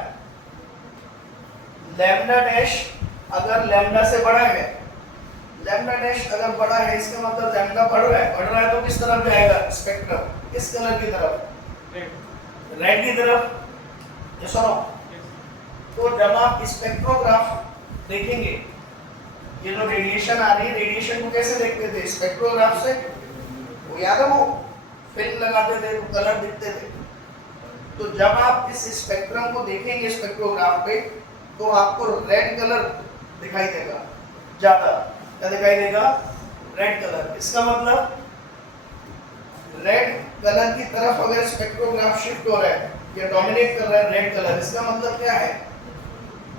लैम्डा डैश अगर लैम्डा से बड़ा है, लैम्डा डैश अगर बड़ा है इसका मतलब लैम्डा बढ़ रहा है तो किस तरफ जाएगा स्पेक्ट्रम, किस कलर की तरफ, रेड की तरफ। ये सुनो, तो जब आप स्पेक्ट्रोग्राफ देखेंगे, ये जो रेडिएशन आ रही है, रेडिएशन को कैसे देखते थे, स्पेक्ट्रोग्राफ से, वो याद है, वो फिल्म लगाते थे तो कलर दिखते थे। तो जब आप इस स्पेक्ट्रम को देखेंगे स्पेक्ट्रोग्राफ पे, तो आपको रेड कलर दिखाई देगा ज्यादा, क्या दिखाई देगा, रेड कलर। इसका मतलब रेड कलर की तरफ अगर स्पेक्ट्रोग्राफ शिफ्ट हो रहा है या डोमिनेट कर रहा है रेड कलर, इसका मतलब क्या है,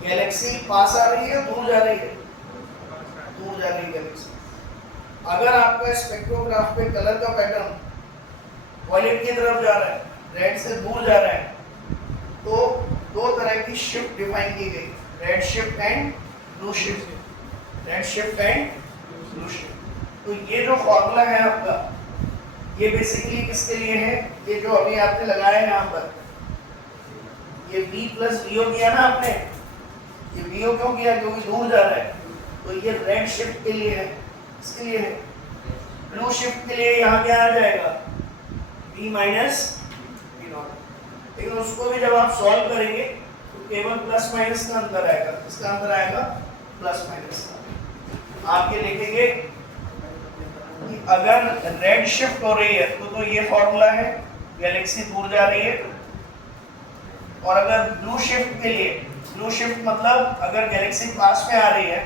गैलेक्सी पास आ रही है, दूर जा रही है, दूर जा रही है गैलेक्सी। अगर आपका स्पेक्ट्रोग्राफ पे कलर का पैटर्न वायलेट की तरफ जा रहा है, रेड से दूर जा रहा है, तो दो तरह की शिफ्ट डिफाइन की गई, red shift and blue shift, red shift and blue shift. तो ये जो फॉर्मूला है आपका, ये बेसिकली किसके लिए है, ये जो अभी आपने लगाया है यहाँ पर, ये v प्लस vo किया ना आपने, ये vo क्यों किया, क्योंकि दूर जा रहा है, तो ये रेड शिफ्ट के लिए है, इसके लिए है। ब्लू शिफ्ट के लिए यहाँ क्या आ जाएगा, v माइनस v नॉट, लेकिन उसको भी जब आप सॉल्व करेंगे तो केवल प्लस माइनस का अंतर आएगा, इसका अंतर आएगा प्लस माइनस का। आप ये देखेंगे कि अगर रेड शिफ्ट हो रही है तो ये फॉर्मूला है, गैलेक्सी दूर जा रही है, और अगर ब्लू शिफ्ट के लिए, ब्लू शिफ्ट मतलब अगर गैलेक्सी पास में आ रही है,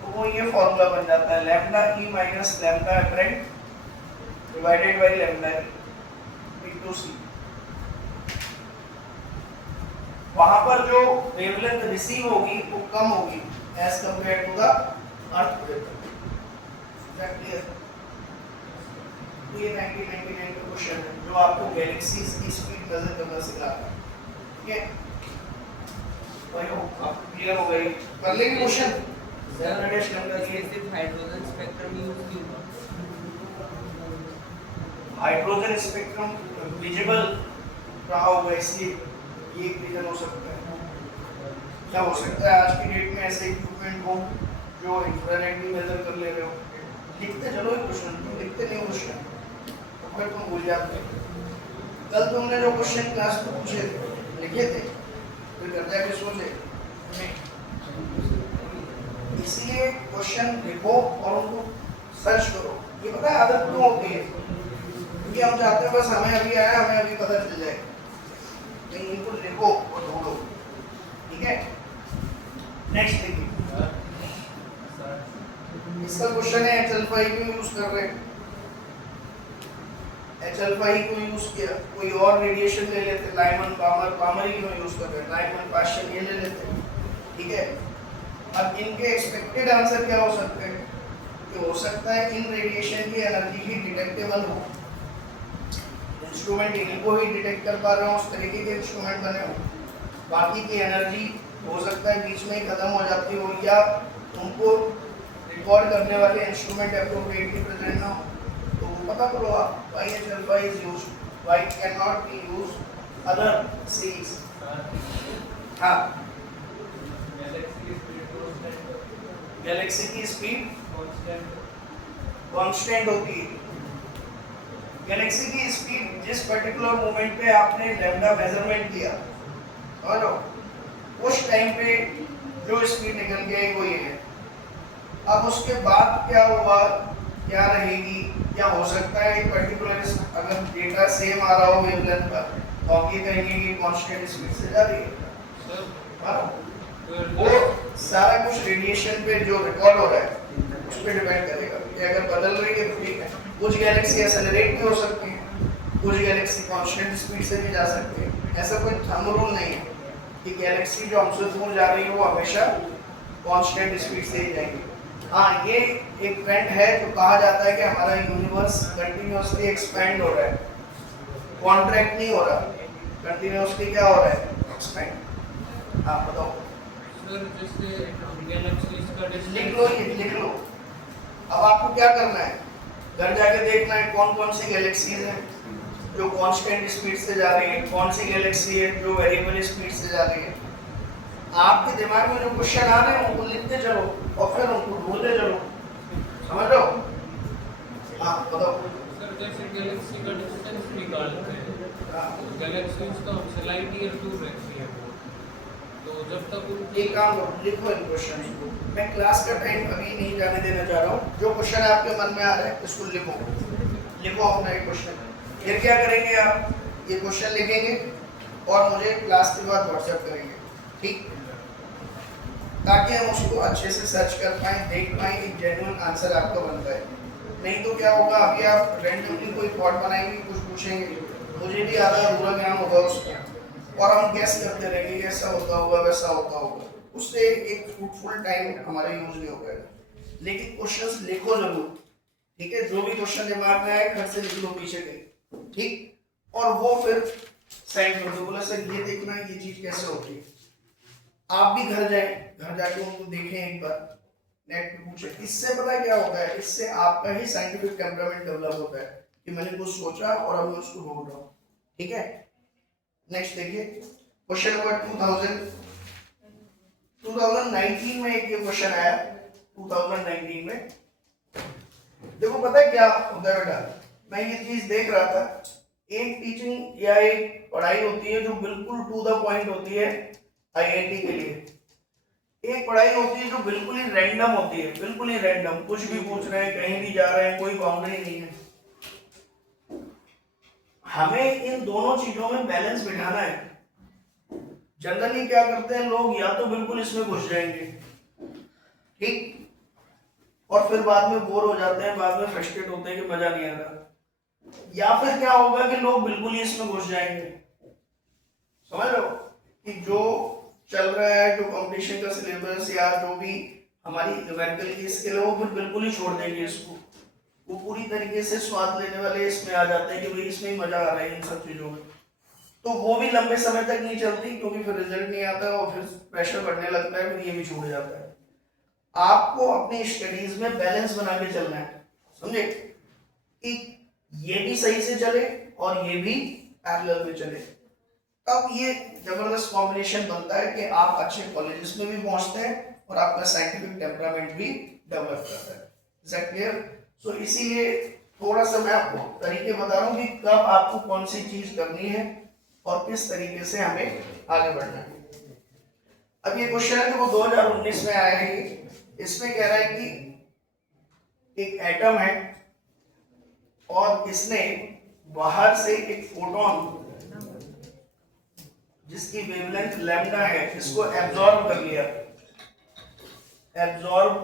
तो वो ये फॉर्मूला बन जाता है, lambda E minus lambda apparent divided by lambda into C. वहां पर जो वेवलेंथ रिसीव होगी वो कम होगी as compared to the earth wavelength. Clear? ये 1999 का क्वेश्चन है जो आपको गैलेक्सीज की स्पीड मेजर करना सिखा रहा है। ठीक है, भाई हो आप क्लियर हो गई? कर लेंगे क्वेश्चन जनरेशन का। ये सिर्फ हाइड्रोजन स्पेक्ट्रम यूज क्यों, हाइड्रोजन स्पेक्ट्रम विजिबल रहा होगा इसलिए ये एक रीजन हो सकता है। क्या हो सकता है, आज की डेट में ऐसे इक्विपमेंट हो जो इंफ्रारेड भी मेजर कर ले रहे हो, लिखते चलो एक क्वेश्चन, तुम लिखते नहीं क्वेश्चन तो फिर तुम भूल जाते हो। कल तुमने जो क्वेश्चन क्लास में पूछे थे लिखे थे, फिर घर जाके सोचे नहीं, इसलिए क्वेश्चन लिखो और उनको सर्च करो। ये पता है आदत क्यों होती है? क्योंकि हम चाहते हैं बस हमें अभी आया, हमें अभी पता चल जाए, लेकिन इनको लिखो और ढूंढो, ठीक है। नेक्स्ट देखिए, इसका क्वेश्चन है HL5 क्यों यूज कर रहे हैं? HL5 को यूज किया, कोई और रेडिएशन ले लेते, लाइमन पामर ही क्यों यूज कर रहे हैं, लाइमन पास्चन ये ले लेते, ठीक है। अब इनके एक्सपेक्टेड आंसर क्या हो सकते हैं? कि हो सकता है इन रेडिएशन की एनर्जी ही डिटेक्टेबल हो, इंस्ट्रूमेंट इन्हीं को ही डिटेक्ट कर पा रहे हो, उस तरीके के इंस्ट्रूमेंट बने हो, बाकी की एनर्जी हो सकता है बीच में ही खत्म हो जाती हो, या उनको रिकॉर्ड करने वाले इंस्ट्रूमेंट एप्रोप्रिएटली प्रेजेंट ना हो। तो पता करो आप why HL5 is used, why it cannot be used other Cs। हाँ, गैलेक्सी की स्पीड कांस्टेंट होती है। गैलेक्सी की स्पीड जिस पर्टिकुलर मोमेंट पे आपने लैम्डा मेजरमेंट किया और उस टाइम पे जो स्पीड निकल के आई वो ये है। अब उसके बाद क्या हुआ, क्या रहेगी, या हो सकता है एक पर्टिकुलर अगर डेटा सेम आ रहा हो वेवलेंथ पर तो आप ये कहेंगे कि कांस्टेंट स्पीड से जा रही है। वो सारा कुछ रेडिएशन पे जो रिकॉर्ड हो रहा है उस पर डिपेंड करेगा कि अगर बदल रही है तो ठीक है। कुछ गैलेक्सी एक्सेलरेट भी हो सकती है, कुछ गैलेक्सी कांस्टेंट स्पीड से भी जा सकती है। ऐसा कोई थंब रूल नहीं है कि गैलेक्सी जो हमसे दूर जा रही है वो हमेशा कांस्टेंट स्पीड से ही जाएगी। हाँ, ये एक ट्रेंड है जो कहा जाता है कि हमारा यूनिवर्स कंटिन्यूअसली एक्सपैंड हो रहा है, कॉन्ट्रैक्ट नहीं हो रहा, कंटिन्यूअसली क्या हो रहा है, एक्सपैंड। हाँ बताओ सर, जैसे गैलेक्सीज का लिख लो, ये लिख लो। अब आपको क्या करना है, घर जाके देखना है कौन कौन सी गैलेक्सीज हैं जो कांस्टेंट स्पीड से जा रही है, कौन सी गैलेक्सी है जो वेरिएबल स्पीड से जा रही है। आपके दिमाग में जो क्वेश्चन आ रहे हैं उनको लिखते चलो और फिर उनको ढूंढते चलो, समझ लो। हाँ बताओ सर, जैसे गैलेक्सी का डिस्टेंस निकालते हैं, गैलेक्सीज तो हमसे लाइट ईयर दूर रहती है, तो जब तक उनकी एक काम करो, लिखो इन क्वेश्चन को। मैं क्लास का टाइम अभी नहीं जाने देना चाह रहा हूँ, जो क्वेश्चन आपके मन में आ रहा है इसको लिखो, लिखो अपना एक क्वेश्चन। फिर क्या करेंगे आप, ये क्वेश्चन लिखेंगे और मुझे क्लास के बाद व्हाट्सएप करेंगे, ठीक, ताकि हम उसको अच्छे से सर्च कर पाएँ, देख पाएँ कि जेन्युइन आंसर आपका बन पाए। नहीं तो क्या होगा, अभी आप रैंडमली कोई थॉट बनाएंगे, कुछ पूछेंगे, मुझे भी आधा अधूरा ज्ञान होगा उसका और हम गैस करते रहेंगे ऐसा होता होगा वैसा होता होगा, उससे एक फ्रूटफुल टाइम हमारा यूज नहीं हो पाएगा। लेकिन क्वेश्चंस लिखो जरूर, ठीक है, जो भी क्वेश्चन दिमाग में आए घर से लिख लो पीछे के, ठीक, और वो फिर साइड कर दो, बोला सर ये देखना ये चीज कैसे होती है। आप भी घर जाए, घर जाके उनको देखें एक बार, नेट पे पूछे। इससे पता क्या होता है, इससे आपका ही साइंटिफिक टेम्परामेंट डेवलप होता है कि मैंने कुछ सोचा और अब मैं उसको ढूंढ रहा हूँ, ठीक है। नेक्स्ट देखिए क्वेश्चन नंबर 2019 में एक ये क्वेश्चन आया, 2019 में। देखो पता है क्या होता है बेटा, मैं ये चीज देख रहा था, एक टीचिंग या एक पढ़ाई होती है जो बिल्कुल टू द पॉइंट होती है आईआईटी के लिए, एक पढ़ाई होती है जो बिल्कुल ही रैंडम होती है, बिल्कुल ही रैंडम, कुछ भी पूछ रहे हैं, कहीं भी जा रहे हैं, कोई बाउंड्री नहीं है। हमें इन दोनों चीजों में बैलेंस बिठाना है। जनरली क्या करते हैं लोग, या तो बिल्कुल इसमें घुस जाएंगे, ठीक, और फिर बाद में बोर हो जाते हैं, बाद में फ्रस्ट्रेट होते हैं कि मजा नहीं आ रहा, या फिर क्या होगा कि लोग बिल्कुल ही इसमें घुस जाएंगे। समझ लो कि जो चल रहा है, जो कंपटीशन का सिलेबस या जो भी हमारी न्यूमेरिकल की स्किल है वो फिर बिल्कुल ही छोड़ देंगे इसको, वो पूरी तरीके से स्वाद लेने वाले इसमें आ जाते हैं कि भाई इसमें ही मजा आ रहा है इन सब चीजों में, तो वो भी लंबे समय तक नहीं चलती क्योंकि फिर रिजल्ट नहीं आता और फिर प्रेशर बढ़ने लगता है, फिर ये भी छूट जाता है। आपको अपनी स्टडीज में बैलेंस बना के चलना है, समझे, कि ये भी सही से चले और ये भी पैरेलल में चले, तब ये जबरदस्त कॉम्बिनेशन बनता है कि आप अच्छे कॉलेजेस में भी पहुंचते हैं और आपका साइंटिफिक टेम्परामेंट भी डेवलप करता है। Is that clear? सो इसीलिए थोड़ा सा मैं आपको तरीके बता रहा हूँ कि कब आपको कौन सी चीज करनी है और किस तरीके से हमें आगे बढ़ना है। अब ये क्वेश्चन है जो वो 2019 में आया है, इसमें कह रहा है कि एक एटम है और इसने बाहर से एक फोटोन जिसकी वेवलेंथ लैम्डा है इसको एब्जॉर्ब कर लिया। एब्जॉर्ब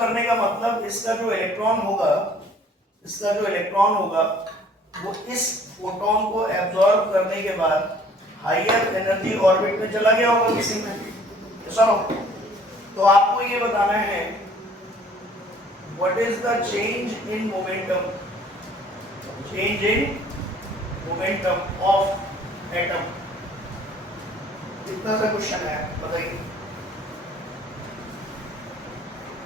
करने का मतलब इसका जो इलेक्ट्रॉन होगा वो इस फोटोन को एब्जॉर्ब करने के बाद हायर एनर्जी ऑर्बिट में चला गया होगा किसी में। सुनो, तो आपको ये बताना है what is the change in momentum of atom. इतना सा क्वेश्चन है, बताइए।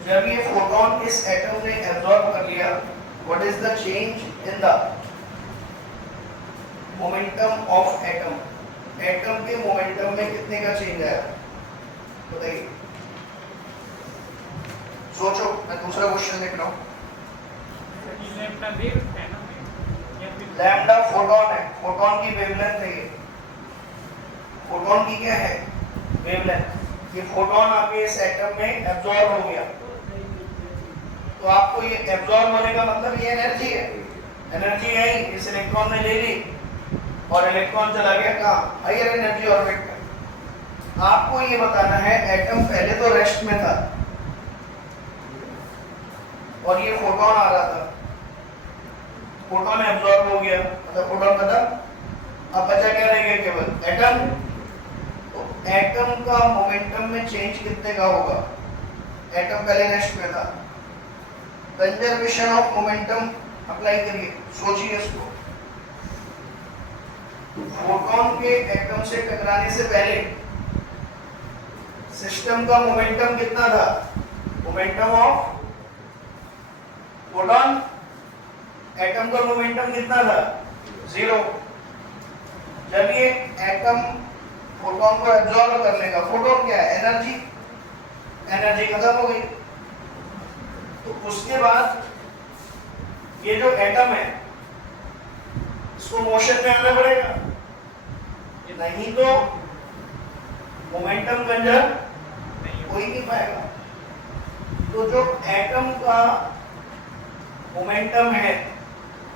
जब ये फोटोन इस एटम ने एब्जॉर्ब कर लिया, what is the change in the momentum of atom. Atom के मोमेंटम में कितने का चेंज आया, बताइए। सोचो, मैं दूसरा क्वेश्चन लिख रहा हूँ। लैम्डा वेव है ना, या फिर लैम्डा फोटोन है, फोटोन की वेवलेंथ है ये। फोटोन की क्या है, वेवलेंथ। ये फोटोन आके इस एटम में एब्जॉर्ब हो गया, तो आपको ये एब्जॉर्ब होने का मतलब ये एनर्जी है। एनर्जी है ही, इस इलेक्ट्रॉन ने ले ली और इलेक्ट्रॉन चला गया कहाँ, हायर एनर्जी ऑर्बिट में। आपको ये बताना है एटम पहले तो रेस्ट में था और ये फोटोन आ रहा था, फोटोन एब्जॉर्ब हो गया, मतलब फोटोन खत्म। अब बचा क्या रह गया, केवल एटम। तो एटम का मोमेंटम में चेंज कितने का होगा, एटम पहले रेस्ट में था। कंजर्वेशन ऑफ मोमेंटम अप्लाई करिए, सोचिए इसको। फोटोन के एटम से टकराने से पहले सिस्टम का मोमेंटम कितना था, मोमेंटम ऑफ फोटोन, एटम का मोमेंटम कितना था, 0। जब ये एटम फोटोन को एब्जॉर्ब कर लेगा, फोटोन क्या है, एनर्जी, एनर्जी खत्म हो गई। तो उसके बाद ये जो एटम है इसको मोशन में आना पड़ेगा, नहीं तो मोमेंटम कंजर्व हो ही नहीं पाएगा। तो जो एटम का मोमेंटम है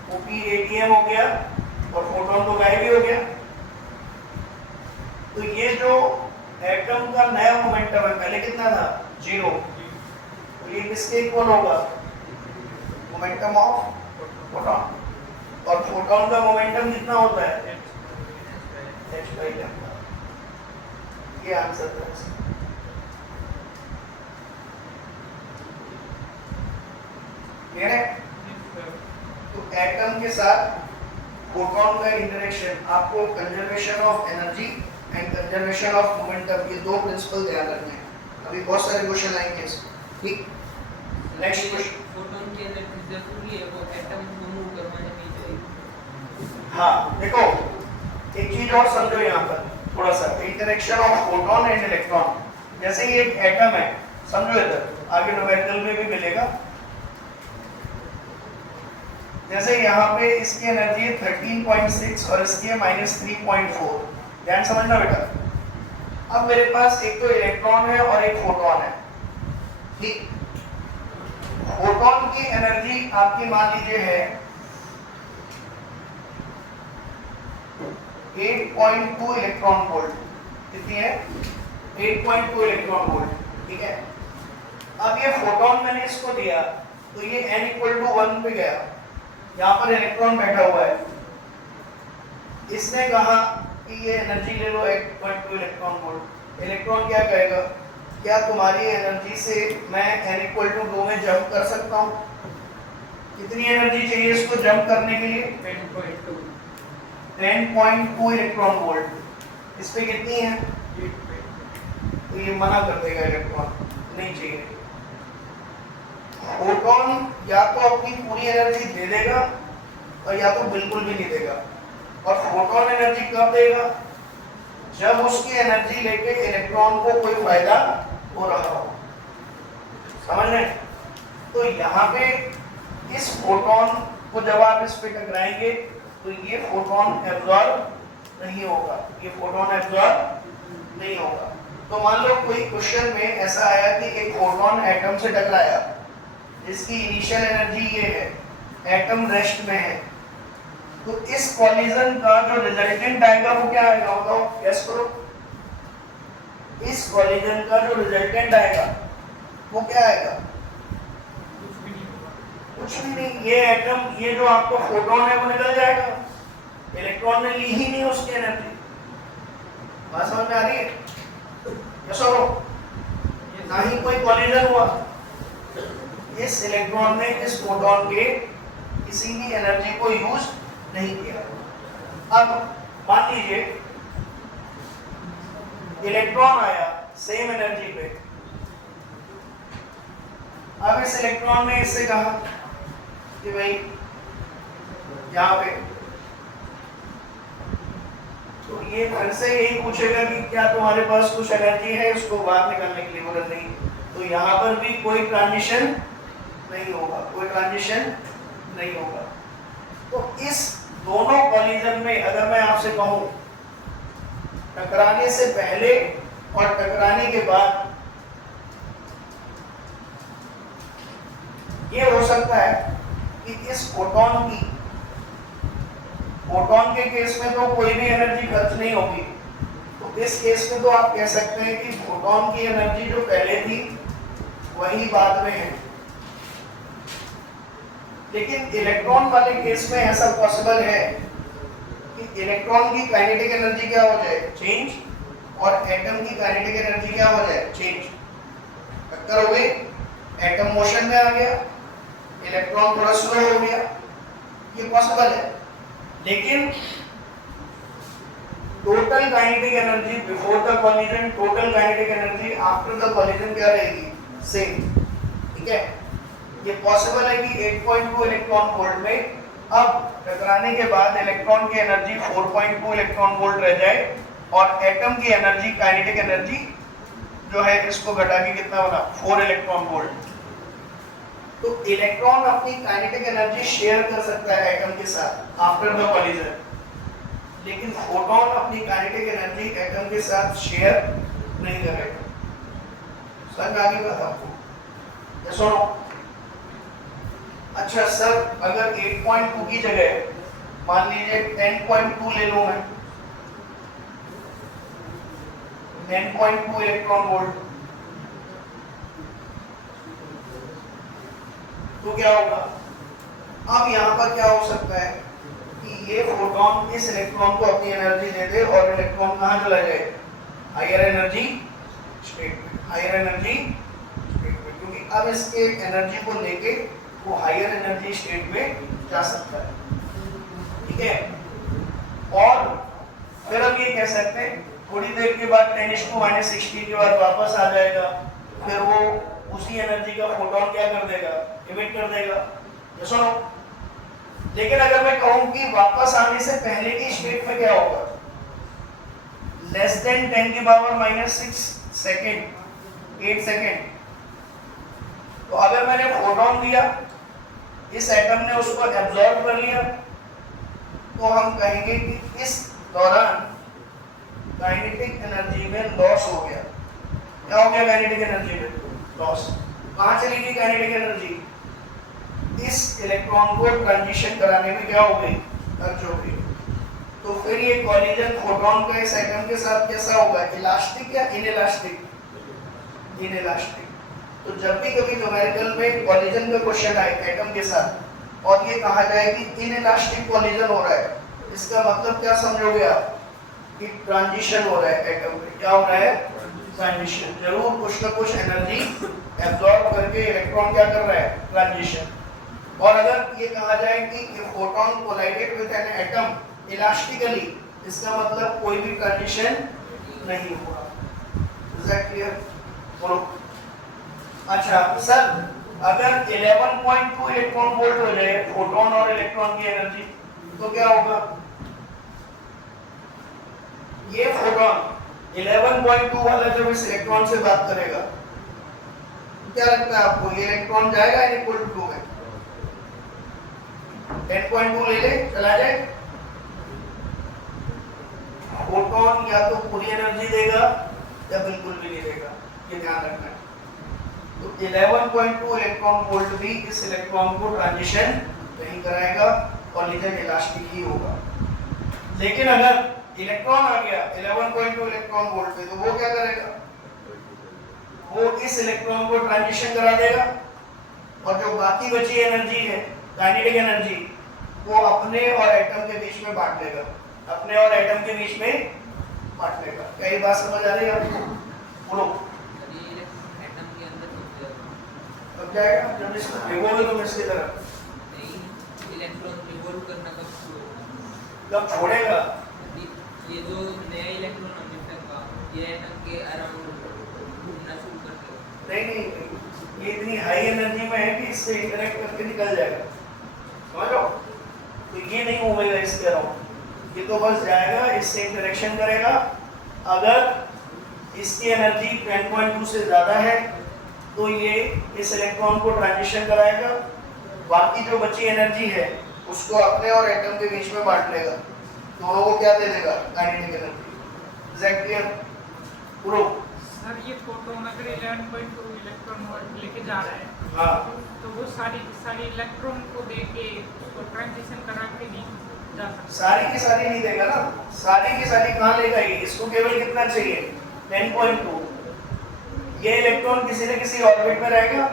वो p-atm हो गया और फोटोन तो गायब ही हो गया। तो ये जो एटम का नया मोमेंटम है, पहले कितना था, 0। तो ये किसके इक्वल होगा, मोमेंटम ऑफ फोटोन। और फोटोन का मोमेंटम कितना होता है, h/λ। ये आंसर था इसका। क्लियर है? तो एटम के साथ फोटोन का इंटरेक्शन, आपको conservation of energy and conservation of momentum, ये दो प्रिंसिपल ध्यान रखने हैं। अभी बहुत सारे क्वेश्चन आएंगे इसमें, ठीक। नेक्स्ट क्वेश्चन, फोटोन की एनर्जी जरूरी है, वो एटम को मूव करवाने नहीं चाहिए। हाँ देखो एक चीज और समझो यहाँ पर थोड़ा सा, interaction of photon and electron. जैसे ये एक एटम है, समझो इधर, आगे न्यूमेरिकल में भी मिलेगा। जैसे यहाँ पे इसकी एनर्जी है 13.6 और इसकी है -3.4। ध्यान समझना बेटा। अब मेरे पास एक तो इलेक्ट्रॉन है और एक फोटोन है, ठीक। फोटोन की एनर्जी आपकी मान लीजिए है 8.2 इलेक्ट्रॉन वोल्ट। कितनी है, 8.2 इलेक्ट्रॉन वोल्ट, ठीक है। अब ये फोटोन मैंने इसको दिया तो ये n = 1 पे गया, यहाँ पर इलेक्ट्रॉन बैठा हुआ है, इसने कहा कि ये एनर्जी ले लो 8.2 इलेक्ट्रॉन वोल्ट। इलेक्ट्रॉन क्या कहेगा, क्या तुम्हारी एनर्जी से मैं n = 2 में जंप कर सकता हूँ। कितनी एनर्जी चाहिए इसको जंप करने के लिए, 10.2 इलेक्ट्रॉन वोल्ट। इस पे कितनी है, तो ये मना कर देगा, इलेक्ट्रॉन नहीं चाहिए। फोटोन या तो अपनी पूरी एनर्जी दे देगा और या तो बिल्कुल भी नहीं देगा। और फोटोन एनर्जी कब देगा, जब उसकी एनर्जी लेके इलेक्ट्रॉन को कोई फायदा हो रहा हो। समझ रहे? तो यहाँ पे इस फोटोन को जब आप इस पे टकराएंगे तो ये फोटोन एब्जॉर्ब नहीं होगा, ये फोटोन एब्जॉर्ब नहीं होगा। तो मान लो कोई क्वेश्चन में ऐसा आया कि एक फोटोन एटम से टकराया जिसकी इनिशियल एनर्जी ये है, एटम रेस्ट में है, तो इस कॉलिजन का जो रिजल्टेंट आएगा वो क्या आएगा? बताओ, गेस करो। इस कॉलिजन का जो रिजल्टेंट आएगा वो क्या आएगा? कुछ भी नहीं होगा। कुछ भी नहीं। ये एटम, ये जो आपको फोटोन है वो निकल जाएगा, इलेक्ट्रॉन ने ली ही नहीं उसकी एनर्जी। बात समझ में आ रही है? यस और नो? ना ही कोई कॉलिजन हुआ, इस इलेक्ट्रॉन ने इस फोटोन के किसी भी एनर्जी को यूज नहीं किया। अब मान लीजिए इलेक्ट्रॉन आया सेम एनर्जी पे, अब इस इलेक्ट्रॉन ने इससे कहा कि भाई यहाँ पे, तो ये फिर से यही पूछेगा कि क्या तुम्हारे पास कुछ एनर्जी है उसको बाहर निकालने के लिए? बोला नहीं। तो यहाँ पर भी कोई ट्रांजिशन नहीं होगा, कोई ट्रांजिशन नहीं होगा। तो इस दोनों कॉलिजन में अगर मैं आपसे कहूं टकराने से पहले और टकराने के बाद, ये हो सकता है कि इस फोटोन के केस में तो कोई भी एनर्जी खर्च नहीं होगी, तो इस केस में तो आप कह सकते हैं कि फोटोन की एनर्जी जो पहले थी वही बाद में है। लेकिन इलेक्ट्रॉन वाले केस में ऐसा पॉसिबल है कि इलेक्ट्रॉन की काइनेटिक एनर्जी क्या हो जाए? चेंज, और एटम की काइनेटिक एनर्जी क्या हो जाए? चेंज। टक्कर हो गई, एटम मोशन में आ गया, इलेक्ट्रॉन थोड़ा स्लो हो गया, ये पॉसिबल है। लेकिन total kinetic energy before the collision, total kinetic energy after the collision क्या रहेगी? सेम। ठीक है, ये पॉसिबल है कि 8.2 इलेक्ट्रॉन वोल्ट में अब टकराने के बाद इलेक्ट्रॉन की एनर्जी 4.2 इलेक्ट्रॉन वोल्ट रह जाए और एटम की एनर्जी, काइनेटिक एनर्जी जो है इसको घटा के कितना बना? 4 इलेक्ट्रॉन वोल्ट। तो इलेक्ट्रॉन अपनी काइनेटिक एनर्जी शेयर कर सकता है एटम के साथ आफ्टर द कॉलिजन, लेकिन फोटोन अपनी काइनेटिक एनर्जी एटम के साथ शेयर नहीं करेगा। समझ आ गई बात आपको? ये सुनो। अच्छा सर, अगर 8.2 की जगह मान लीजिए 10.2 ले लूं मैं, 10.2 इलेक्ट्रॉन वोल्ट, तो क्या होगा? अब यहाँ पर क्या हो सकता है कि ये फोटोन इस इलेक्ट्रॉन को अपनी एनर्जी दे दे और इलेक्ट्रॉन कहाँ चला जाए? हायर एनर्जी स्टेट में, हायर एनर्जी स्टेट में, क्योंकि अब इसके एनर्जी को लेके वो हायर एनर्जी स्टेट में जा सकता है। ठीक है, और फिर हम ये कह सकते हैं थोड़ी देर के बाद 10⁻⁻⁻⁻⁻⁻ के बाद वापस आ जाएगा, फिर वो उसी एनर्जी का फोटोन क्या कर देगा? इमिट कर देगा। ये सुनो। लेकिन अगर मैं कहूं कि वापस आने से पहले की स्टेट में क्या होगा? Less than 10⁻⁻⁻⁶ second, 8 second. तो अगर मैंने फोटोन दिया, इस एटम ने उसको एब्जॉर्ब कर लिया, तो हम कहेंगे कि इस दौरान काइनेटिक एनर्जी में लॉस हो गया। क्या हो गया काइनेटिक एनर्जी में? लॉस। कहाँ चली गई काइनेटिक एनर्जी? इस इलेक्ट्रॉन को ट्रांजिशन कराने में क्या हो गई? खर्च हो गई। तो फिर ये कॉलिजन फोटोन का इस एटम के साथ कैसा होगा? इलास्टिक या इनइलास्टिक? इनइलास्टिक। तो जब भी कभी न्यूमेरिकल में कॉलिजन का क्वेश्चन आए एटम के साथ और ये कहा जाए कि इनइलास्टिक कॉलिजन हो रहा है, इसका मतलब क्या समझोगे आप? कि ट्रांजिशन हो रहा है एटम में। क्या हो रहा है? ट्रांजिशन। जरूर कुछ ना कुछ एनर्जी एब्जॉर्ब करके इलेक्ट्रॉन क्या कर रहा है? ट्रांजिशन। और अगर ये कहा जाए कि ये photon collided with an atom elastically, इसका मतलब कोई भी ट्रांजिशन नहीं हुआ। Is that clear? बोलो। अच्छा सर, अगर 11.2 इलेक्ट्रॉन वोल्ट हो जाए फोटोन और इलेक्ट्रॉन की एनर्जी, तो क्या होगा? ये फोटोन 11.2 वाला जब इस इलेक्ट्रॉन से बात करेगा, क्या लगता है आपको, ये इलेक्ट्रॉन जाएगा इक्वल टू 2 में? 10.2 ले ले, चला जाए। फोटोन या तो पूरी एनर्जी देगा या बिल्कुल भी नहीं देगा, ये ध्यान रखना है। तो 11.2 इलेक्ट्रॉन वोल्ट भी इस इलेक्ट्रॉन को ट्रांजिशन नहीं कराएगा, कॉलिजन इलास्टिक ही होगा। लेकिन अगर इलेक्ट्रॉन आ गया 11.2 इलेक्ट्रॉन वोल्ट पे, तो वो क्या करेगा, वो इस इलेक्ट्रॉन को ट्रांजिशन करा देगा और जो बाकी बची एनर्जी है, काइनेटिक एनर्जी, वो अपने और एटम के बीच में बांट लेगा, अपने और एटम के बीच में बांट लेगा। क्या ये बात समझ आ रही है आपको? बोलो। एटम के अंदर अब जाएगा जब इसको भिगोगे तुम इसकी तरफ, इलेक्ट्रॉन रिवॉल्व करना कब शुरू होगा? जब छोड़ेगा, ये जो नया इलेक्ट्रॉन अभी का ये एटम के अराउंड घूमना शुरू कर देगा। नहीं, ये इतनी हाई एनर्जी में है कि इससे इंटरेक्ट करके निकल जाएगा, समझो? तो ये नहीं घूमेगा इसके अराउंड, ये तो बस जाएगा, इससे इंटरेक्शन करेगा। अगर इसकी एनर्जी 10.2 से ज़्यादा है तो ये इस इलेक्ट्रॉन को ट्रांजिशन कराएगा, बाकी जो बची एनर्जी है उसको अपने और एटम के बीच में बांट लेगा, दोनों को क्या दे देगा, kinetic energy. Is that clear? Prove. Sir ये फोटोन अगर 11.2 इलेक्ट्रॉन वोल्ट लेके जा रहा है, हाँ, तो वो सारी इलेक्ट्रॉन को दे के उसको ट्रांजिशन करा के नहीं जा सकता। सारी की सारी नहीं देगा ना, सारी की सारी कहाँ लेगा ये, इसको केवल कितना चाहिए, 10.2। ये इलेक्ट्रॉन किसी न किसी ऑर्बिट में रहेगा,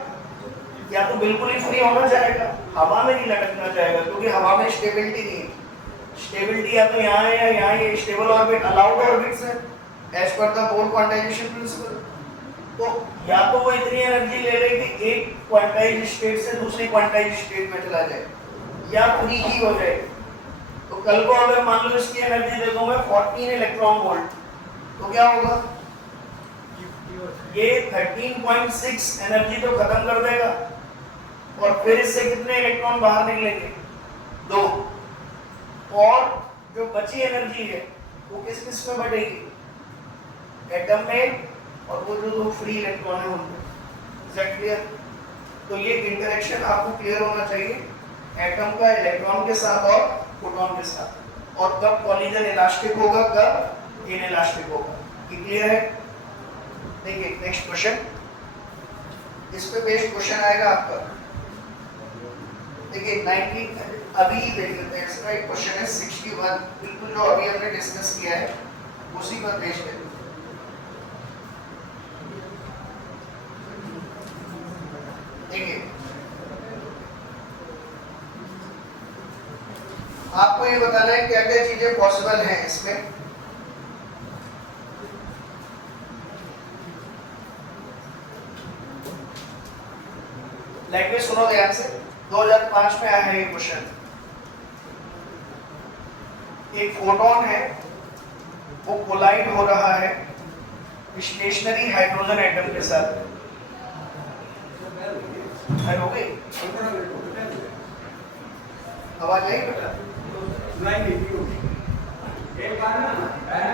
या तो बिल्कुल ही फ्री होना चाहेगा, हवा में नहीं लटकना चाहेगा, क्योंकि हवा में स्टेबिलिटी नहीं है। स्टेबिलिटी या तो यहाँ है या यहाँ, ये स्टेबल ऑर्बिट अलाउड ऑर्बिट्स है as per the Bohr quantization principle. तो या तो वो इतनी एनर्जी ले ले कि एक क्वांटाइज स्टेट से दूसरी क्वांटाइज स्टेट में चला जाए, या फ्री ही हो जाए। तो कल को अगर मान लो इसकी एनर्जी दे दूं मैं 14 इलेक्ट्रॉन वोल्ट, तो क्या होगा, ये 13.6 एनर्जी तो खत्म कर देगा, और फिर इससे कितने इलेक्ट्रॉन बाहर निकलेंगे, 2। और जो बची एनर्जी है वो किस किस में बढ़ेगी, एटम में, और वो जो 2 फ्री इलेक्ट्रॉन है उनमें। Is that clear? तो ये इंटरेक्शन आपको क्लियर होना चाहिए एटम का इलेक्ट्रॉन के साथ और प्रोटॉन के साथ, और कब कॉलिजन इलास्टिक होगा, कब इनइलास्टिक होगा। ये क्लियर है? देखिए नेक्स्ट क्वेश्चन, इस पे बेस्ड क्वेश्चन आएगा आपका। देखिए 19 अभी देख लेते हैं, इसका एक क्वेश्चन है 61, बिल्कुल जो अभी हमने डिस्कस किया है उसी पर बेस्ड है। देखिए आपको ये बताना है क्या क्या चीजें पॉसिबल हैं इसमें। लैंग्वेज सुनो ध्यान से, 2005 में आया है ये क्वेश्चन। एक फोटोन है, वो कोलाइड हो रहा है स्टेशनरी हाइड्रोजन एटम के साथ। हो गई आवाज आई बेटा?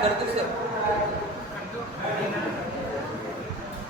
करते सर कर दो।